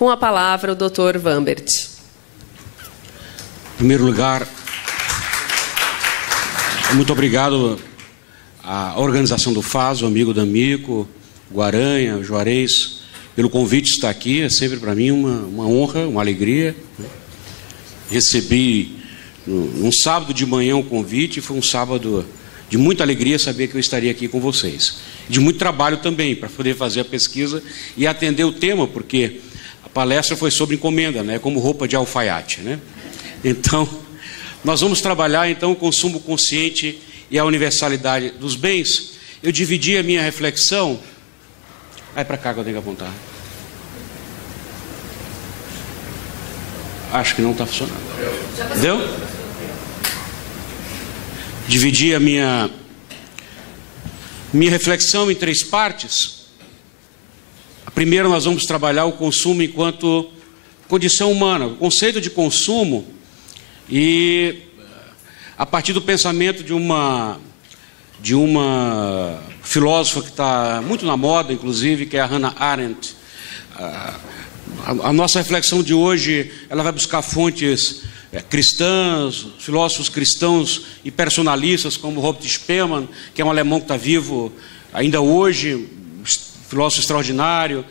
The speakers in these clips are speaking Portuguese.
Com a palavra, o Dr. Vambert. Em primeiro lugar, muito obrigado à organização do FAS, o amigo D'Amico, Guaranha, Juarez, pelo convite de estar aqui. É sempre para mim uma honra, uma alegria. Recebi num sábado de manhã um convite, foi um sábado de muita alegria saber que eu estaria aqui com vocês. De muito trabalho também, para poder fazer a pesquisa e atender o tema, porque a palestra foi sobre encomenda, né? Como roupa de alfaiate, né? Então, nós vamos trabalhar então o consumo consciente e a universalidade dos bens. Eu dividi a minha reflexão. Vai para cá que eu tenho que apontar. Acho que não está funcionando. Deu? Dividi a minha reflexão em 3 partes. A primeira, nós vamos trabalhar o consumo enquanto condição humana, o conceito de consumo, e a partir do pensamento de uma filósofa que está muito na moda, inclusive, que é a Hannah Arendt. A nossa reflexão de hoje, ela vai buscar fontes cristãs, filósofos cristãos e personalistas, como Robert Spemann, que é um alemão que está vivo ainda hoje, filósofo extraordinário,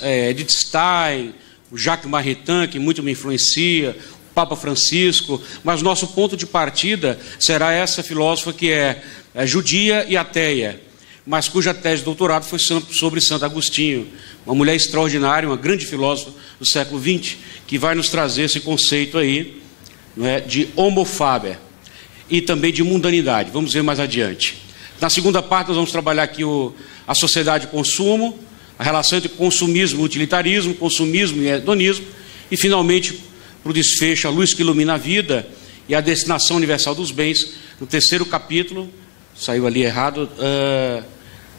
Edith Stein, o Jacques Maritain, que muito me influencia, o Papa Francisco, mas nosso ponto de partida será essa filósofa que é judia e ateia, mas cuja tese de doutorado foi sobre Santo Agostinho, uma mulher extraordinária, uma grande filósofa do século XX, que vai nos trazer esse conceito aí, não é, de homo faber e também de mundanidade. Vamos ver mais adiante. Na segunda parte nós vamos trabalhar aqui a sociedade de consumo, a relação entre consumismo e utilitarismo, consumismo e hedonismo, e finalmente, para o desfecho, a luz que ilumina a vida e a destinação universal dos bens, no 3º capítulo, saiu ali errado,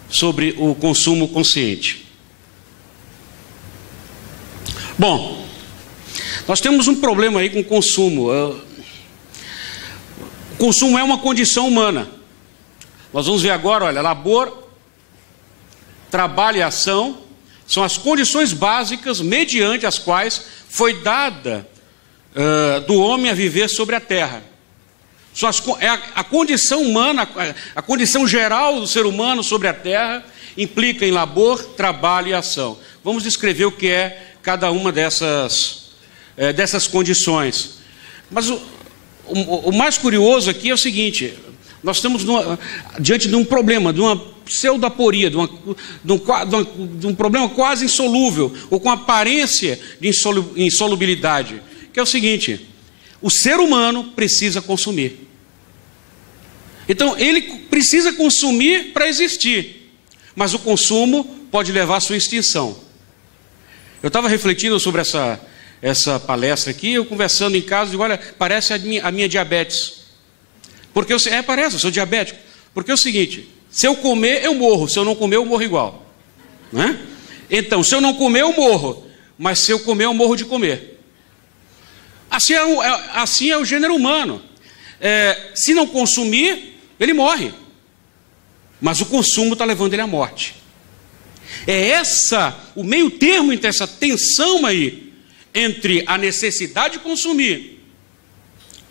sobre o consumo consciente. Bom, nós temos um problema aí com o consumo. O consumo é uma condição humana. Nós vamos ver agora, olha, labor, trabalho e ação são as condições básicas mediante as quais foi dada do homem a viver sobre a terra. É a condição humana, a condição geral do ser humano sobre a terra implica em labor, trabalho e ação. Vamos descrever o que é cada uma dessas condições. Mas o mais curioso aqui é o seguinte: nós estamos diante de um problema, de uma pseudaporia, de um problema quase insolúvel, ou com aparência de insolubilidade, que é o seguinte: o ser humano precisa consumir. Então, ele precisa consumir para existir, mas o consumo pode levar à sua extinção. Eu estava refletindo sobre essa palestra aqui, eu conversando em casa, digo, olha, parece a minha diabetes. Porque parece, eu sou diabético. Porque é o seguinte: se eu comer, eu morro. Se eu não comer, eu morro igual. Não é? Então, se eu não comer, eu morro. Mas se eu comer, eu morro de comer. Assim é o gênero humano. Se não consumir, ele morre. Mas o consumo está levando ele à morte. O meio termo entre essa tensão aí, entre a necessidade de consumir,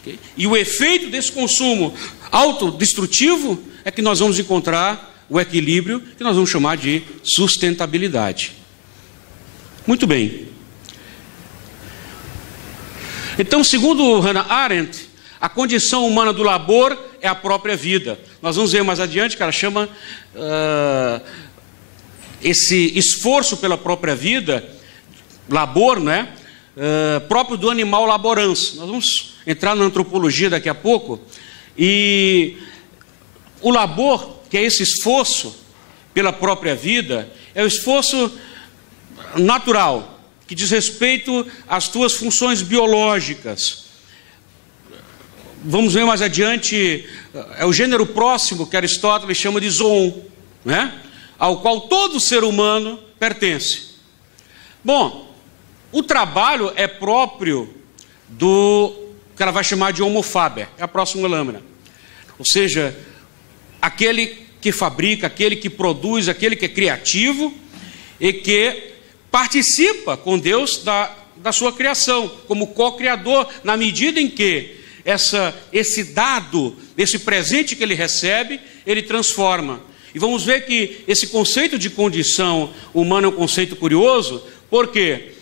okay, e o efeito desse consumo autodestrutivo, é que nós vamos encontrar o equilíbrio que nós vamos chamar de sustentabilidade. Muito bem. Então, segundo Hannah Arendt, a condição humana do labor é a própria vida. Nós vamos ver mais adiante que ela chama esse esforço pela própria vida, labor, né? Próprio do animal laborans. Nós vamos entrar na antropologia daqui a pouco. E o labor, que é esse esforço pela própria vida, é o esforço natural, que diz respeito às tuas funções biológicas. Vamos ver mais adiante, é o gênero próximo que Aristóteles chama de zoon, né? Ao qual todo ser humano pertence. Bom, o trabalho é próprio do que ela vai chamar de homo faber, é a próxima lâmina. Ou seja, aquele que fabrica, aquele que produz, aquele que é criativo e que participa com Deus da sua criação, como co-criador, na medida em que esse dado, esse presente que ele recebe, ele transforma. E vamos ver que esse conceito de condição humana é um conceito curioso, porque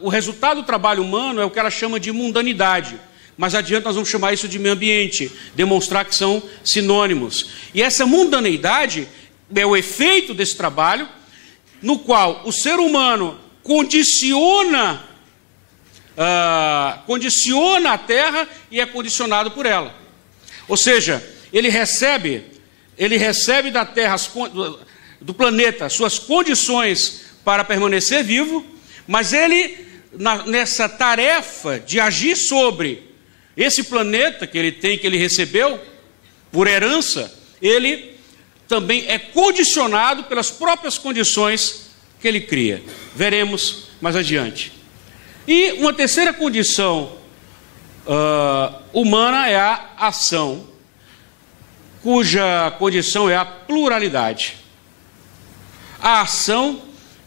o resultado do trabalho humano é o que ela chama de mundanidade. Mais adiante nós vamos chamar isso de meio ambiente, demonstrar que são sinônimos. E essa mundaneidade é o efeito desse trabalho, no qual o ser humano condiciona a terra e é condicionado por ela. Ou seja, ele recebe da terra, do planeta, suas condições para permanecer vivo, mas ele, nessa tarefa de agir sobre esse planeta que ele tem, que ele recebeu por herança, ele também é condicionado pelas próprias condições que ele cria. Veremos mais adiante. E uma terceira condição humana é a ação, cuja condição é a pluralidade. A ação,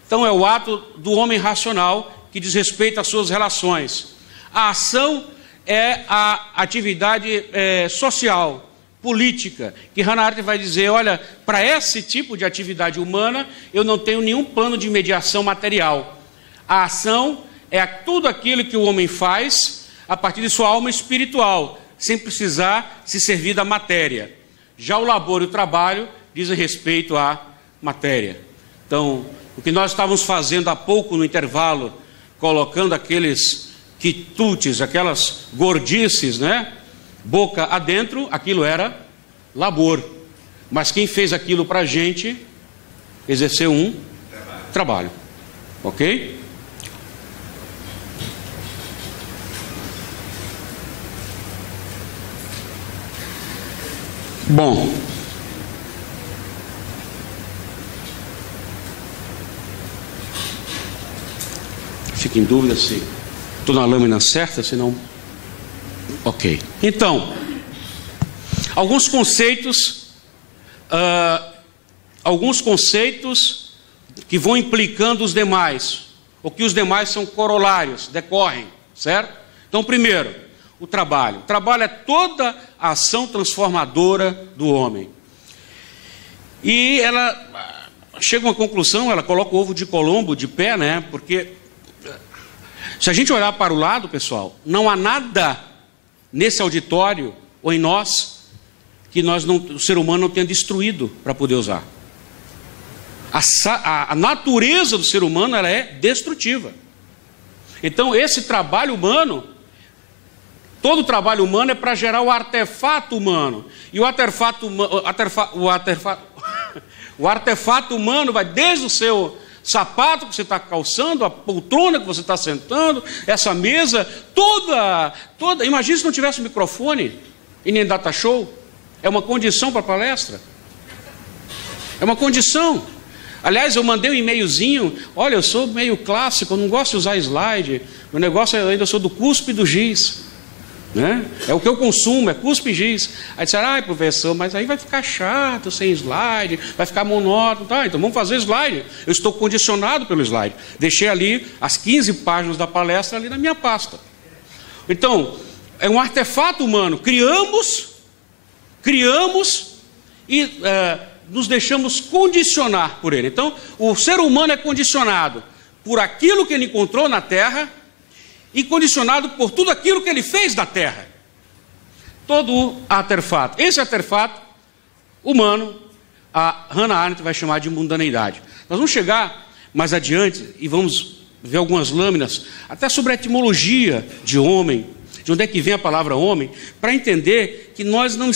então, é o ato do homem racional que diz respeito às suas relações. A ação é a atividade social, política, que Hannah Arendt vai dizer, olha, para esse tipo de atividade humana, eu não tenho nenhum plano de mediação material. A ação é tudo aquilo que o homem faz a partir de sua alma espiritual, sem precisar se servir da matéria. Já o labor e o trabalho dizem respeito à matéria. Então, o que nós estávamos fazendo há pouco no intervalo, colocando aqueles quitutes, aquelas gordices, né? Boca adentro, aquilo era labor. Mas quem fez aquilo para a gente exerceu um trabalho. Ok? Bom, fica em dúvida se estou na lâmina certa, se não... Ok. Então, alguns conceitos que vão implicando os demais, ou que os demais são corolários, decorrem, certo? Então, primeiro, o trabalho. O trabalho é toda a ação transformadora do homem. E ela chega a uma conclusão, ela coloca o ovo de Colombo de pé, né? Porque se a gente olhar para o lado, pessoal, não há nada nesse auditório ou em nós que o ser humano não tenha destruído para poder usar. A natureza do ser humano, ela é destrutiva. Então, esse trabalho humano, todo trabalho humano é para gerar o artefato humano. E o artefato humano vai desde o seu sapato que você está calçando, a poltrona que você está sentando, essa mesa, toda. Imagina se não tivesse microfone e nem data show. É uma condição para a palestra. É uma condição. Aliás, eu mandei um e-mailzinho, olha, eu sou meio clássico, eu não gosto de usar slide, meu negócio eu ainda sou do cuspe e do giz. Né? É o que eu consumo, é cuspe e giz. Aí disseram, ai professor, mas aí vai ficar chato sem slide, vai ficar monótono. Tá, então vamos fazer slide. Eu estou condicionado pelo slide. Deixei ali as 15 páginas da palestra ali na minha pasta. Então, é um artefato humano. Criamos e nos deixamos condicionar por ele. Então, o ser humano é condicionado por aquilo que ele encontrou na terra e condicionado por tudo aquilo que ele fez da terra. Todo artefato. Esse artefato humano, a Hannah Arendt vai chamar de mundaneidade. Nós vamos chegar mais adiante e vamos ver algumas lâminas, até sobre a etimologia de homem, de onde é que vem a palavra homem, para entender que nós não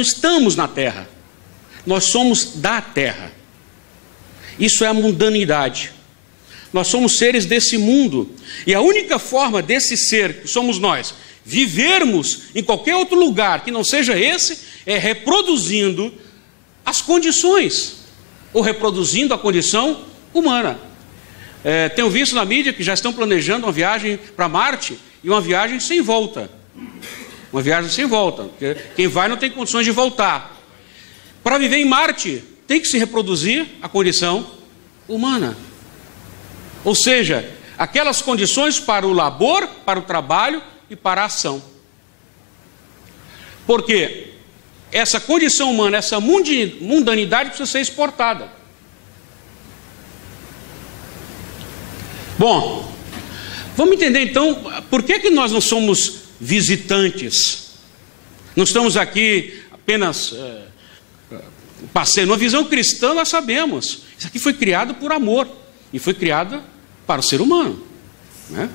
estamos na terra. Nós somos da terra. Isso é a mundanidade. Nós somos seres desse mundo. E a única forma desse ser, que somos nós, vivermos em qualquer outro lugar que não seja esse, é reproduzindo as condições, ou reproduzindo a condição humana. Tenho visto na mídia que já estão planejando uma viagem para Marte e uma viagem sem volta. Uma viagem sem volta, porque quem vai não tem condições de voltar. Para viver em Marte, tem que se reproduzir a condição humana. Ou seja, aquelas condições para o labor, para o trabalho e para a ação. Porque essa condição humana, essa mundanidade precisa ser exportada. Bom, vamos entender então por que nós não somos visitantes. Não estamos aqui apenas passeio. Numa visão cristã nós sabemos, isso aqui foi criado por amor e foi criado para o ser humano, né?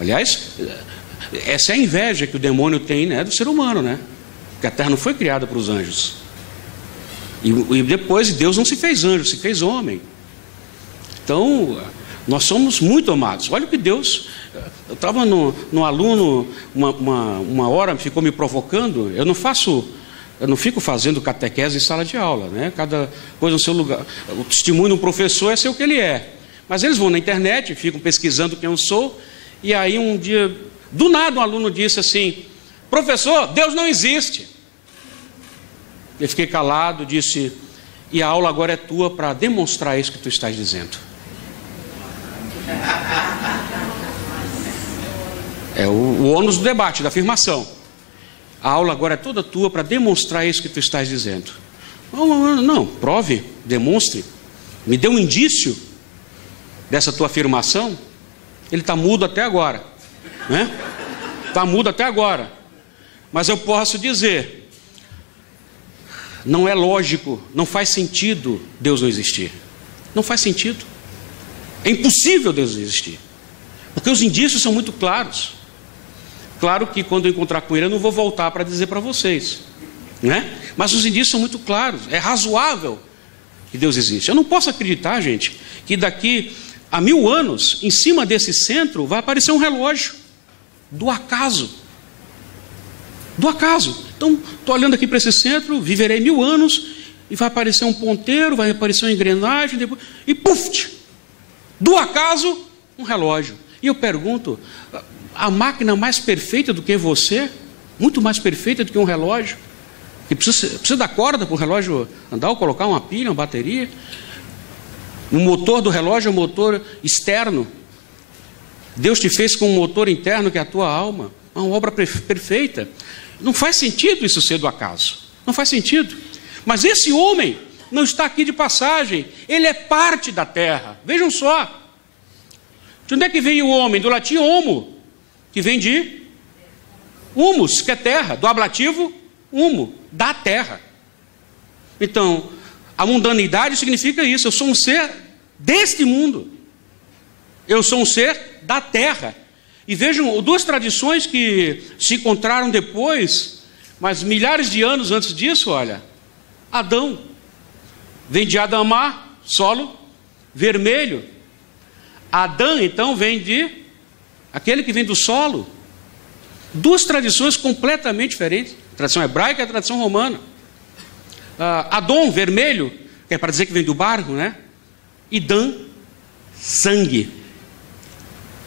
Aliás, essa é a inveja que o demônio tem, né, do ser humano, né? Porque a terra não foi criada para os anjos. E depois Deus não se fez anjo, se fez homem. Então, nós somos muito amados. Olha o que Deus... Eu estava no aluno, uma hora ficou me provocando. Eu não fico fazendo catequese em sala de aula, né? Cada coisa no seu lugar. O testemunho do professor é ser o que ele é. Mas eles vão na internet, ficam pesquisando quem eu sou. E aí um dia, do nada, um aluno disse assim: professor, Deus não existe. Eu fiquei calado, disse: e a aula agora é tua para demonstrar isso que tu estás dizendo. É o ônus do debate, da afirmação. A aula agora é toda tua para demonstrar isso que tu estás dizendo. Não, prove, demonstre. Me dê um indício dessa tua afirmação. Ele está mudo até agora, né? Está mudo até agora. Mas eu posso dizer, não é lógico, não faz sentido Deus não existir. Não faz sentido. É impossível Deus não existir. Porque os indícios são muito claros. Claro que quando eu encontrar com ele eu não vou voltar para dizer para vocês, né? Mas os indícios são muito claros. É razoável que Deus existe. Eu não posso acreditar, gente, que daqui a 1000 anos, em cima desse centro, vai aparecer um relógio. Do acaso. Do acaso. Então, estou olhando aqui para esse centro, viverei 1000 anos, e vai aparecer um ponteiro, vai aparecer uma engrenagem, depois, e puf! Do acaso, um relógio. E eu pergunto, a máquina mais perfeita do que você, muito mais perfeita do que um relógio, que precisa dar corda para o relógio andar, ou colocar uma pilha, uma bateria. O motor do relógio é um motor externo. Deus te fez com um motor interno que é a tua alma, uma obra perfeita. Não faz sentido isso ser do acaso, não faz sentido. Mas esse homem não está aqui de passagem, ele é parte da terra. Vejam só, de onde é que vem o homem? Do latim homo, que vem de humus, que é terra, do ablativo humo, da terra. Então, a mundanidade significa isso, eu sou um ser deste mundo, eu sou um ser da terra. E vejam, duas tradições que se encontraram depois, mas milhares de anos antes disso, olha, Adão, vem de Adamá, solo vermelho. Adão, então, vem de aquele que vem do solo. Duas tradições completamente diferentes, a tradição hebraica e a tradição romana. Adom, vermelho, que é para dizer que vem do barro, né? E Dan, sangue.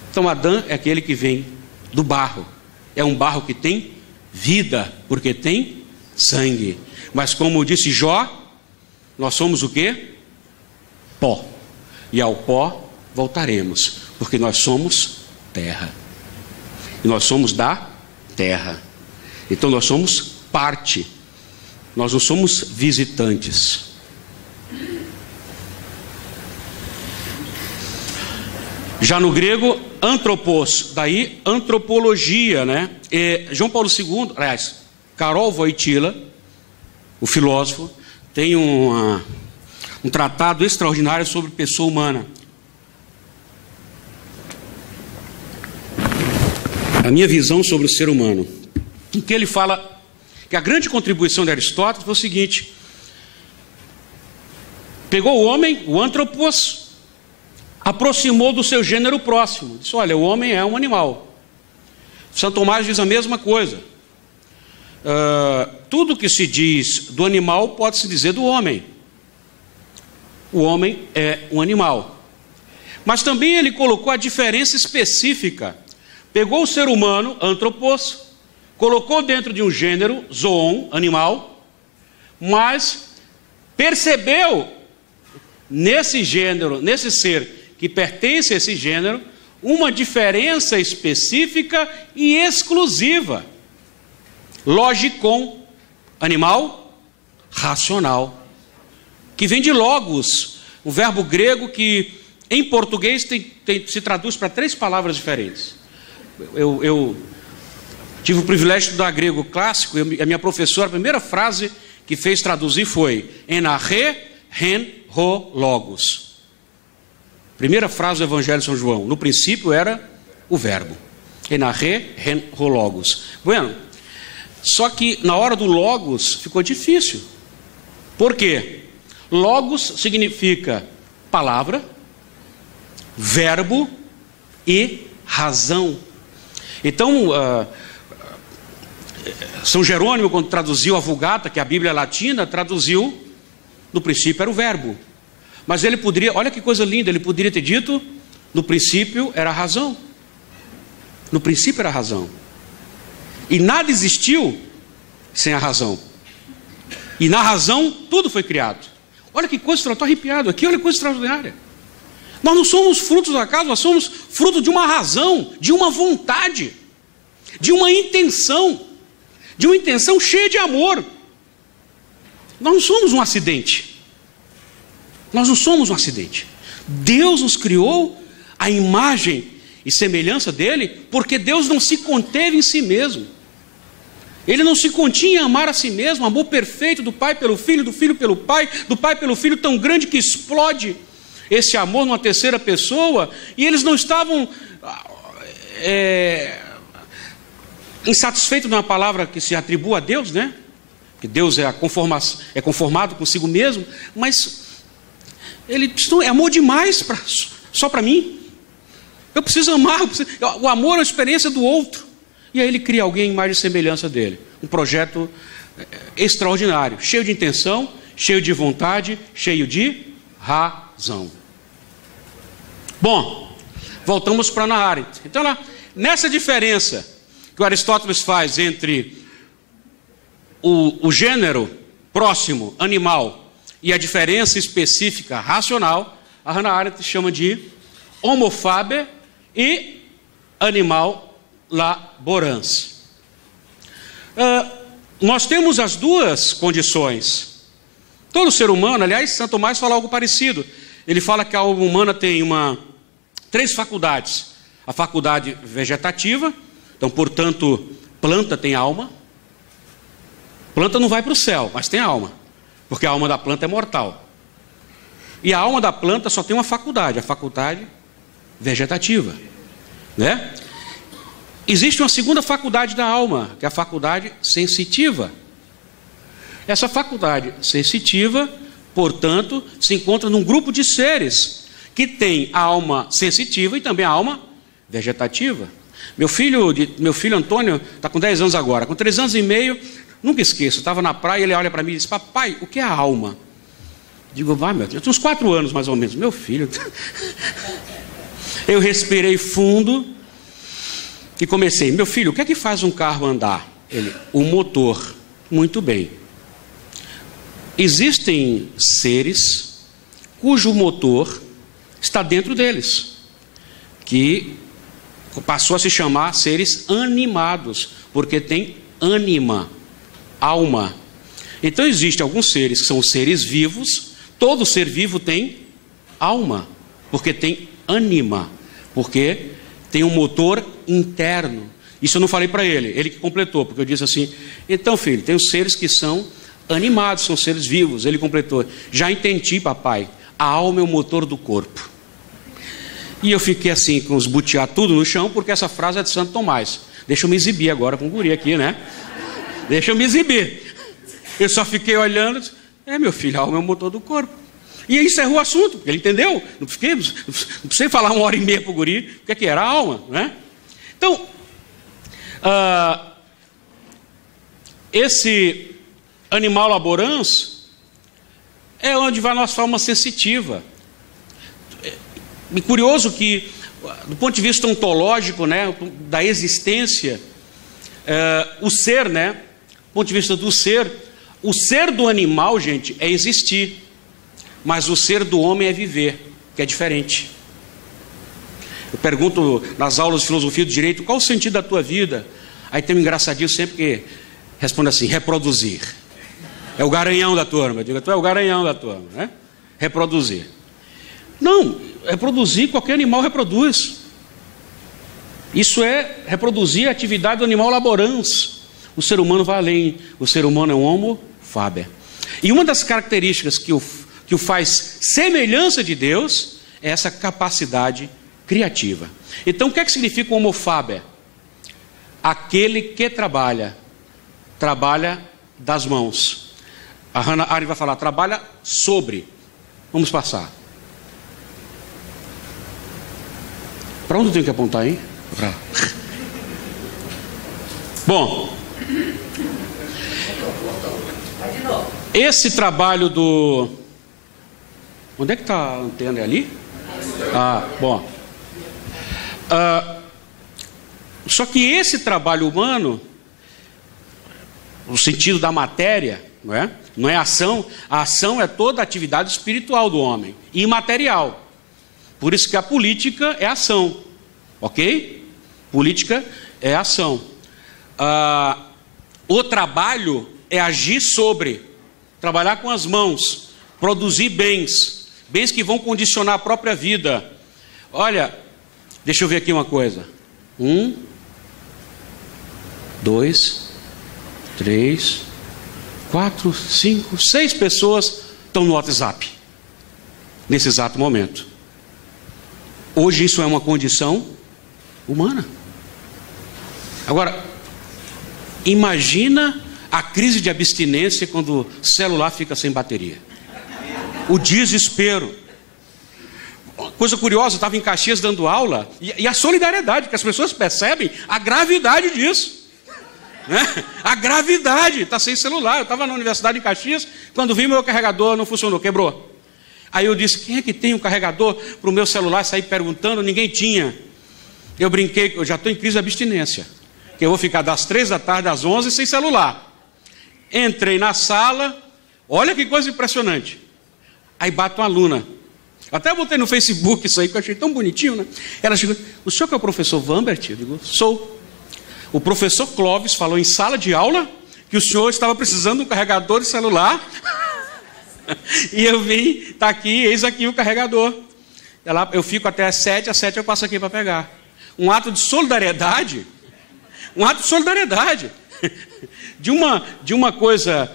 Então Adão é aquele que vem do barro. É um barro que tem vida, porque tem sangue. Mas como disse Jó, nós somos o quê? Pó. E ao pó voltaremos, porque nós somos terra. E nós somos da terra. Então nós somos parte. Nós não somos visitantes. Já no grego, antropos, daí antropologia, né? João Paulo II, aliás, Karol Wojtyla, o filósofo, tem um tratado extraordinário sobre pessoa humana. A minha visão sobre o ser humano, em que ele fala que a grande contribuição de Aristóteles foi o seguinte: pegou o homem, o antropos, aproximou do seu gênero próximo. Disse: olha, o homem é um animal. São Tomás diz a mesma coisa. Tudo que se diz do animal pode-se dizer do homem. O homem é um animal. Mas também ele colocou a diferença específica. Pegou o ser humano, antropos, colocou dentro de um gênero, zoon, animal, mas percebeu nesse gênero, nesse ser que pertence a esse gênero uma diferença específica e exclusiva. Logicon, animal racional, que vem de logos, um verbo grego que em português se traduz para 3 palavras diferentes. Eu tive o privilégio de estudar grego clássico e a minha professora, a primeira frase que fez traduzir foi enarre hen ho logos. Primeira frase do Evangelho de São João. No princípio era o verbo. Enarre hen ho logos. Bueno, só que na hora do logos ficou difícil. Por quê? Logos significa palavra, verbo e razão. Então, São Jerônimo, quando traduziu a Vulgata, que é a Bíblia latina, traduziu, no princípio era o verbo. Mas ele poderia, olha que coisa linda, ele poderia ter dito, no princípio era a razão. No princípio era a razão. E nada existiu sem a razão. E na razão, tudo foi criado. Olha que coisa, eu estou arrepiado aqui, olha que coisa extraordinária. Nós não somos frutos do acaso, nós somos fruto de uma razão, de uma vontade, de uma intenção cheia de amor. Nós não somos um acidente. Nós não somos um acidente. Deus nos criou à imagem e semelhança dele, porque Deus não se conteve em si mesmo. Ele não se continha em amar a si mesmo, amor perfeito do Pai pelo Filho, do Filho pelo Pai, do Pai pelo Filho, tão grande que explode esse amor numa terceira pessoa, e eles não estavam insatisfeitos numa palavra que se atribua a Deus, né? Que Deus é conformado consigo mesmo, mas ele é amor demais só para mim. Eu preciso amar, o amor é a experiência do outro. E aí ele cria alguém em imagem e semelhança dele. Um projeto extraordinário, cheio de intenção, cheio de vontade, cheio de razão. Bom, voltamos para Hannah Arendt. Então, nessa diferença que o Aristóteles faz entre o gênero próximo, animal, e a diferença específica, racional, a Hannah Arendt chama de homo faber e animal laborans. Nós temos as duas condições. Todo ser humano, aliás, Santo Tomás fala algo parecido. Ele fala que a alma humana tem 3 faculdades. A faculdade vegetativa, então, portanto, planta tem alma. Planta não vai para o céu, mas tem alma, porque a alma da planta é mortal. E a alma da planta só tem uma faculdade, a faculdade vegetativa, né? Existe uma segunda faculdade da alma, que é a faculdade sensitiva. Essa faculdade sensitiva, portanto, se encontra num grupo de seres que tem a alma sensitiva e também a alma vegetativa. Meu filho Antônio está com 10 anos agora. Com 3 anos e meio, nunca esqueço, estava na praia, ele olha para mim e diz: papai, o que é a alma? Digo: vai, meu Deus, eu tinha uns 4 anos mais ou menos. Meu filho. Eu respirei fundo e comecei: meu filho, o que é que faz um carro andar? Ele: o motor. Muito bem. Existem seres cujo motor está dentro deles, que passou a se chamar seres animados, porque tem ânima, alma. Então existem alguns seres que são os seres vivos. Todo ser vivo tem alma, porque tem ânima, porque tem um motor interno. Isso eu não falei para ele que completou, porque eu disse assim: então, filho, tem os seres que são animados, são seres vivos. Ele completou: já entendi, papai, a alma é o motor do corpo. E eu fiquei assim, com os butiá tudo no chão, porque essa frase é de Santo Tomás. Deixa eu me exibir agora com o guri aqui, né? Deixa eu me exibir. Eu só fiquei olhando: meu filho, a alma é o motor do corpo. E aí encerrou o assunto, porque ele entendeu. Não precisei falar 1h30 para o guri o que era a alma, né? Então, esse animal laborans é onde vai a nossa alma sensitiva. E curioso que, do ponto de vista ontológico, né, da existência, o ser, né, do ponto de vista do ser, o ser do animal, gente, é existir, mas o ser do homem é viver, que é diferente. Eu pergunto nas aulas de filosofia do direito, qual o sentido da tua vida? Aí tem um engraçadinho sempre que responde assim, reproduzir. É o garanhão da turma. Eu digo, tu é o garanhão da turma, né? Reproduzir. Não, reproduzir, qualquer animal reproduz. Isso é reproduzir a atividade do animal laborans. O ser humano vai além. O ser humano é um homo faber. E uma das características que o faz semelhança de Deus é essa capacidade criativa. Então, o que é que significa o homo faber? Aquele que trabalha das mãos. A Hannah Arendt vai falar, trabalha sobre. Vamos passar. Para onde eu tenho que apontar, hein? Pra... Bom, esse trabalho do... Onde é que está a antena? É ali? Bom. Só que esse trabalho humano, no sentido da matéria, não é ação, a ação é toda a atividade espiritual do homem, imaterial. Por isso que a política é ação, ok? Política é ação. O trabalho é agir sobre, trabalhar com as mãos, produzir bens que vão condicionar a própria vida. Olha, deixa eu ver aqui uma coisa. 1, 2, 3, 4, 5, 6 pessoas estão no WhatsApp nesse exato momento. Hoje isso é uma condição humana. Agora, imagina a crise de abstinência quando o celular fica sem bateria. O desespero. Coisa curiosa, eu estava em Caxias dando aula, e a solidariedade, que as pessoas percebem a gravidade disso. Né? A gravidade, está sem celular. Eu estava na universidade em Caxias, quando vi meu carregador não funcionou, quebrou. Aí eu disse, quem é que tem um carregador para o meu celular? Saí perguntando, ninguém tinha. Eu brinquei, eu já estou em crise de abstinência, que eu vou ficar das 3 da tarde às 11 sem celular. Entrei na sala, olha que coisa impressionante. Aí bate uma aluna. Até botei no Facebook isso aí, que eu achei tão bonitinho, né? Ela chegou, o senhor que é o professor Vambert? Eu digo, sou. O professor Clóvis falou em sala de aula que o senhor estava precisando de um carregador de celular. E eu vim, está aqui, eis aqui o carregador. Eu fico até às 7 eu passo aqui para pegar. Um ato de solidariedade, de uma coisa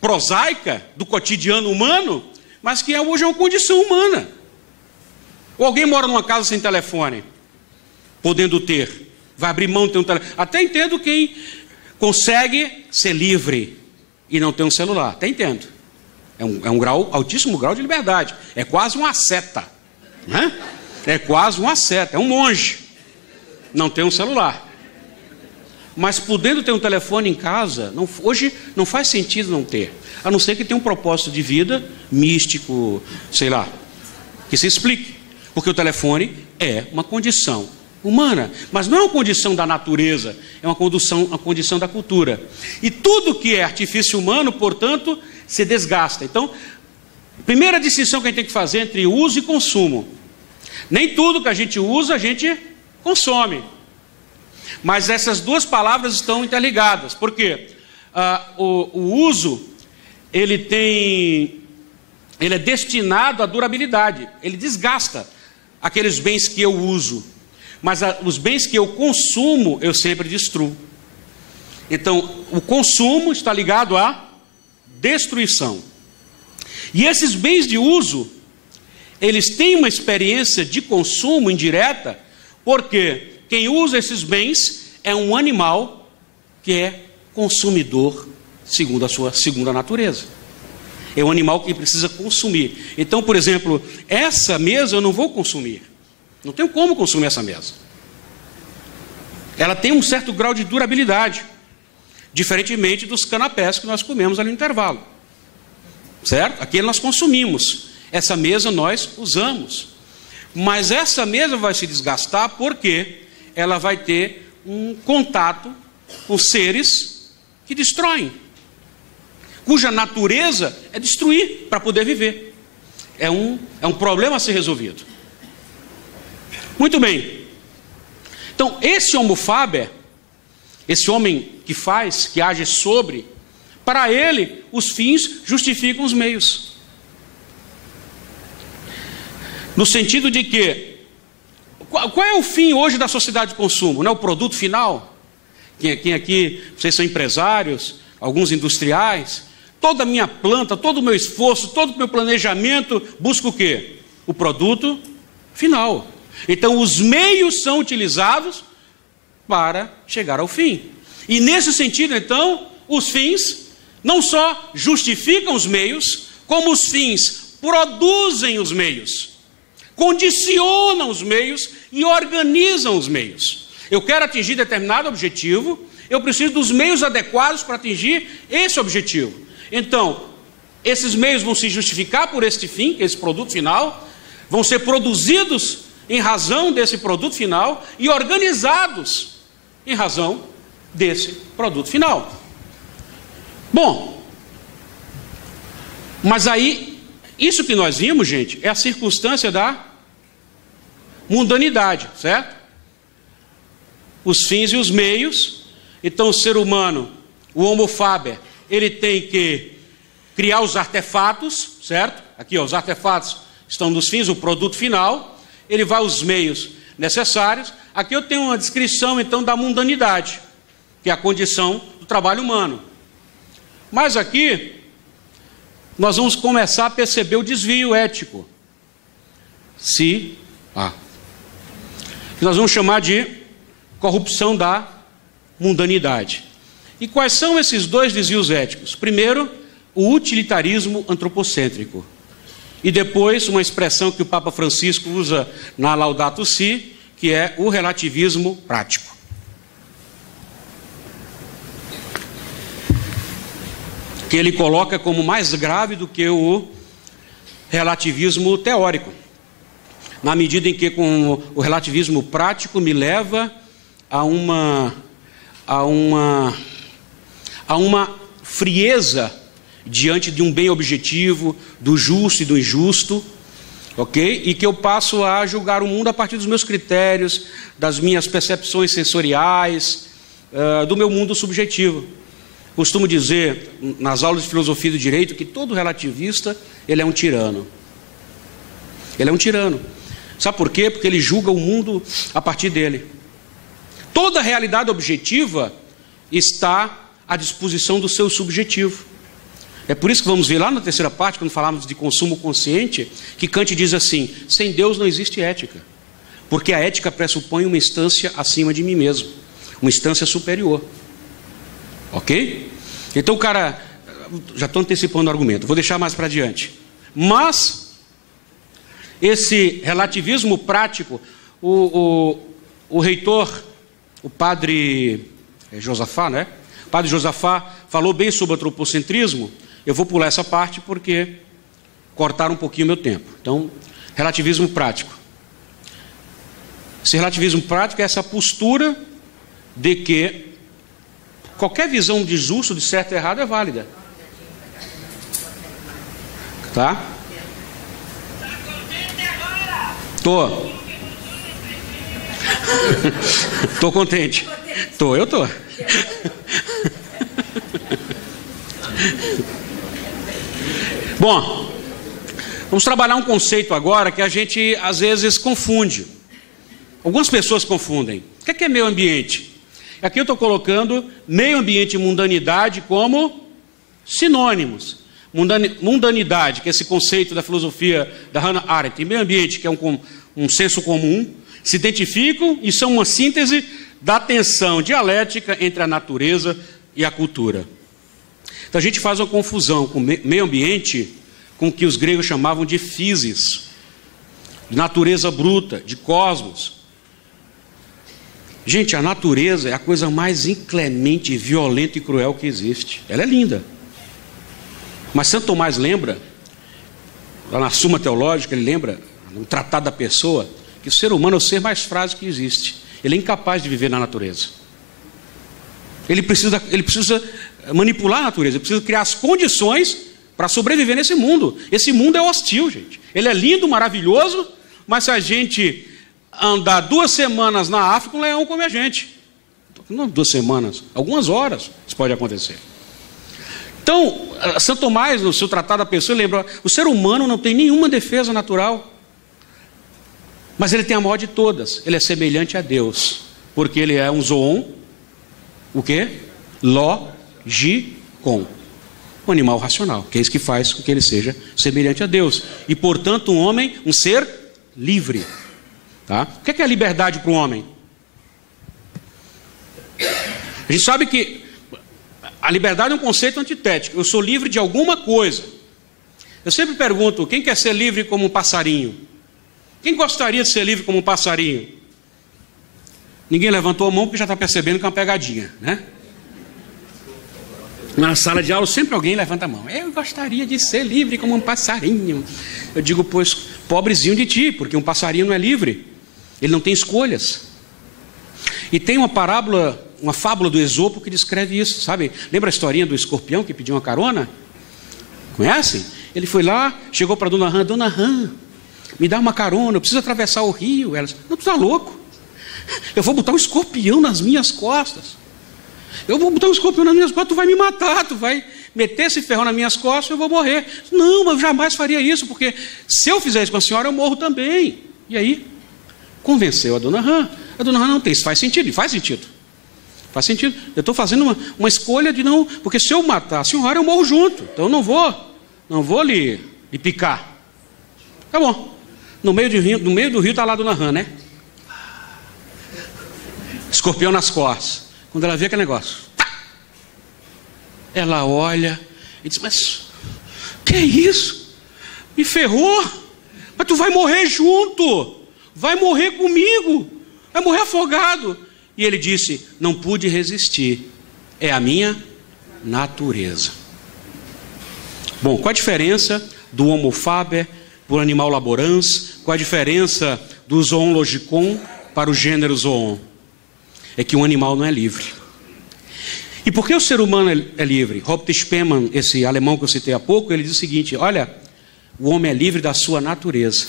prosaica do cotidiano humano, mas que hoje é uma condição humana. Ou alguém mora numa casa sem telefone, podendo ter, vai abrir mão de ter um telefone. Até entendo quem consegue ser livre e não ter um celular, até entendo. É um altíssimo grau de liberdade. É quase uma asceta, né? É quase uma asceta, é um monge. Não tem um celular. Mas podendo ter um telefone em casa, hoje não faz sentido não ter. A não ser que tenha um propósito de vida místico, sei lá, que se explique. Porque o telefone é uma condição humana, mas não é uma condição da natureza, é uma condição da cultura. E tudo que é artifício humano, portanto, se desgasta. Então, primeira distinção que a gente tem que fazer entre uso e consumo. Nem tudo que a gente usa, a gente consome. Mas essas duas palavras estão interligadas. Por quê? O uso, ele é destinado à durabilidade. Ele desgasta aqueles bens que eu uso. Mas os bens que eu consumo, eu sempre destruo. Então, o consumo está ligado à destruição. E esses bens de uso, eles têm uma experiência de consumo indireta, porque quem usa esses bens é um animal que é consumidor segundo a sua segunda natureza. É um animal que precisa consumir. Então, por exemplo, essa mesa eu não vou consumir. Não tenho como consumir essa mesa. Ela tem um certo grau de durabilidade, diferentemente dos canapés que nós comemos ali no intervalo. Certo? Aquele nós consumimos. Essa mesa nós usamos. Mas essa mesa vai se desgastar porque ela vai ter um contato com seres que destroem, cuja natureza é destruir para poder viver. É um problema a ser resolvido. Muito bem. Então, esse homo faber, esse homem que faz, que age sobre, para ele, os fins justificam os meios. No sentido de que, qual é o fim hoje da sociedade de consumo? Não é o produto final? Quem aqui, vocês são empresários, alguns industriais, toda a minha planta, todo o meu esforço, todo o meu planejamento, busca o quê? O produto final. Então, os meios são utilizados para chegar ao fim. E nesse sentido, então, os fins não só justificam os meios, como os fins produzem os meios, condicionam os meios e organizam os meios. Eu quero atingir determinado objetivo, eu preciso dos meios adequados para atingir esse objetivo. Então, esses meios vão se justificar por este fim, que é esse produto final, vão ser produzidos em razão desse produto final e organizados em razão desse produto final. Bom, mas aí, isso que nós vimos, gente, é a circunstância da mundanidade, certo? Os fins e os meios. Então, o ser humano, o homo faber, ele tem que criar os artefatos, certo? Aqui, ó, os artefatos estão nos fins, o produto final. Ele vai aos meios necessários. Aqui eu tenho uma descrição, então, da mundanidade, que é a condição do trabalho humano. Mas aqui, nós vamos começar a perceber o desvio ético. Que nós vamos chamar de corrupção da mundanidade. E quais são esses dois desvios éticos? Primeiro, o utilitarismo antropocêntrico. E depois, uma expressão que o Papa Francisco usa na Laudato Si, que é o relativismo prático. Que ele coloca como mais grave do que o relativismo teórico, na medida em que com o relativismo prático me leva a uma frieza diante de um bem objetivo, do justo e do injusto, ok? E que eu passo a julgar o mundo a partir dos meus critérios, das minhas percepções sensoriais, do meu mundo subjetivo. Costumo dizer, nas aulas de filosofia do direito, que todo relativista, ele é um tirano. Ele é um tirano. Sabe por quê? Porque ele julga o mundo a partir dele. Toda realidade objetiva está à disposição do seu subjetivo. É por isso que vamos ver lá na terceira parte, quando falamos de consumo consciente, que Kant diz assim: sem Deus não existe ética, porque a ética pressupõe uma instância acima de mim mesmo, uma instância superior. Ok? Então o cara, já estou antecipando o argumento, vou deixar mais para adiante. Mas, esse relativismo prático, o reitor, o padre Josafá, né? O padre Josafá falou bem sobre o antropocentrismo. Eu vou pular essa parte porque cortaram um pouquinho o meu tempo. Então, relativismo prático. Esse relativismo prático é essa postura de que qualquer visão de justo, de certo e errado é válida. Tá? Tô contente. Eu tô. Bom, vamos trabalhar um conceito agora que a gente às vezes confunde. Algumas pessoas confundem. O que é meio ambiente? Aqui eu estou colocando meio ambiente e mundanidade como sinônimos. Mundanidade, que é esse conceito da filosofia da Hannah Arendt, e meio ambiente, que é um senso comum, se identificam e são uma síntese da tensão dialética entre a natureza e a cultura. Então a gente faz uma confusão com meio ambiente com o que os gregos chamavam de physis, de natureza bruta, de cosmos. Gente, a natureza é a coisa mais inclemente, violenta e cruel que existe. Ela é linda. Mas Santo Tomás lembra, lá na Suma Teológica, ele lembra, no Tratado da Pessoa, que o ser humano é o ser mais frágil que existe. Ele é incapaz de viver na natureza. Ele precisa manipular a natureza, ele precisa criar as condições para sobreviver nesse mundo. Esse mundo é hostil, gente. Ele é lindo, maravilhoso, mas se a gente andar 2 semanas na África, um leão come a gente. Não 2 semanas, algumas horas isso pode acontecer. Então, Santo Tomás, no seu Tratado da Pessoa, lembra, o ser humano não tem nenhuma defesa natural, mas ele tem a maior de todas, ele é semelhante a Deus, porque ele é um zoon, o quê? Logicon, um animal racional, que é isso que faz com que ele seja semelhante a Deus, e portanto um homem, um ser livre. Tá? O que é a liberdade para o homem? A gente sabe que a liberdade é um conceito antitético. Eu sou livre de alguma coisa. Eu sempre pergunto, quem quer ser livre como um passarinho? Quem gostaria de ser livre como um passarinho? Ninguém levantou a mão porque já está percebendo que é uma pegadinha, né? Na sala de aula sempre alguém levanta a mão. Eu gostaria de ser livre como um passarinho. Eu digo, pois, pobrezinho de ti, porque um passarinho não é livre. Ele não tem escolhas. E tem uma parábola, uma fábula do Esopo que descreve isso, sabe? Lembra a historinha do escorpião que pediu uma carona? Conhecem? Ele foi lá, chegou para Dona Rã, Dona Rã, me dá uma carona, eu preciso atravessar o rio. Ela disse, não, tu está louco? Eu vou botar um escorpião nas minhas costas. Eu vou botar um escorpião nas minhas costas, tu vai me matar, tu vai meter esse ferrão nas minhas costas, eu vou morrer. Não, eu jamais faria isso, porque se eu fizer isso com a senhora, eu morro também. E aí, convenceu a Dona Rã. A Dona Rã não tem, isso faz sentido, e faz sentido. Faz sentido. Eu estou fazendo uma escolha de não, porque se eu matar a senhora, eu morro junto. Então eu não vou lhe picar. Tá bom. No meio do rio está lá a Dona Rã, né? Escorpião nas costas. Quando ela vê aquele negócio, ela olha e diz, mas que é isso? Me ferrou? Mas tu vai morrer junto, vai morrer comigo, vai morrer afogado. E ele disse, não pude resistir, é a minha natureza. Bom, qual a diferença do Homo faber para o animal laborans? Qual a diferença do zoon logicon para o gênero zoon? É que um animal não é livre. E por que o ser humano é livre? Robert Spemann, esse alemão que eu citei há pouco, ele diz o seguinte, olha, o homem é livre da sua natureza.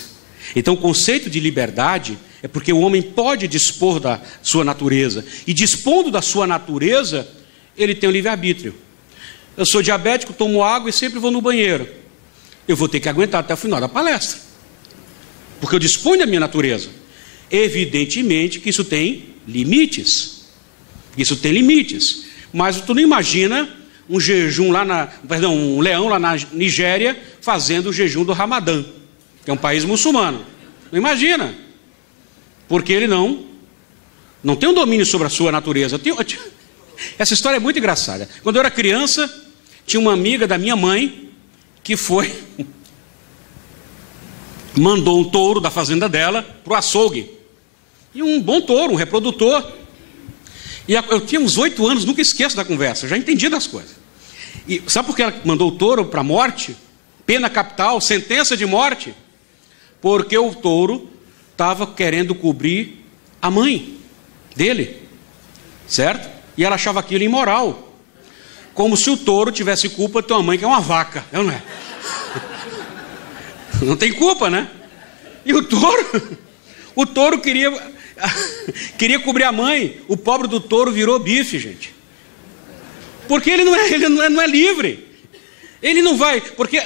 Então o conceito de liberdade é porque o homem pode dispor da sua natureza. E dispondo da sua natureza, ele tem o livre-arbítrio. Eu sou diabético, tomo água e sempre vou no banheiro. Eu vou ter que aguentar até o final da palestra. Porque eu disponho da minha natureza. Evidentemente que isso tem limites. Isso tem limites. Mas tu não imagina um jejum um leão lá na Nigéria fazendo o jejum do Ramadã, que é um país muçulmano. Não imagina. Porque ele não tem um domínio sobre a sua natureza. Essa história é muito engraçada. Quando eu era criança, tinha uma amiga da minha mãe que mandou um touro da fazenda dela para o açougue. E um bom touro, um reprodutor. E eu tinha uns 8 anos, nunca esqueço da conversa, eu já entendi das coisas. E sabe por que ela mandou o touro para a morte? Pena capital, sentença de morte? Porque o touro estava querendo cobrir a mãe dele, certo? E ela achava aquilo imoral. Como se o touro tivesse culpa de ter uma mãe que é uma vaca, não é? Não tem culpa, né? E o touro queria cobrir a mãe. O pobre do touro virou bife, gente. Porque ele não é livre. Ele não vai, porque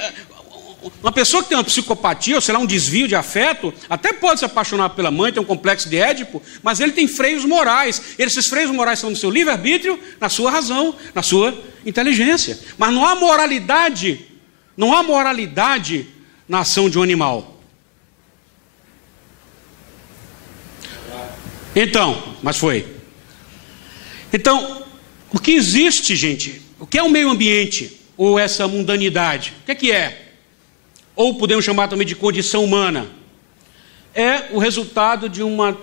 uma pessoa que tem uma psicopatia, ou sei lá, um desvio de afeto, até pode se apaixonar pela mãe, tem um complexo de Édipo, mas ele tem freios morais. Esses freios morais são no seu livre-arbítrio, na sua razão, na sua inteligência. Mas não há moralidade na ação de um animal. Então, o que existe, gente? O que é o meio ambiente? Ou essa mundanidade? O que é? Ou podemos chamar também de condição humana. É o resultado de uma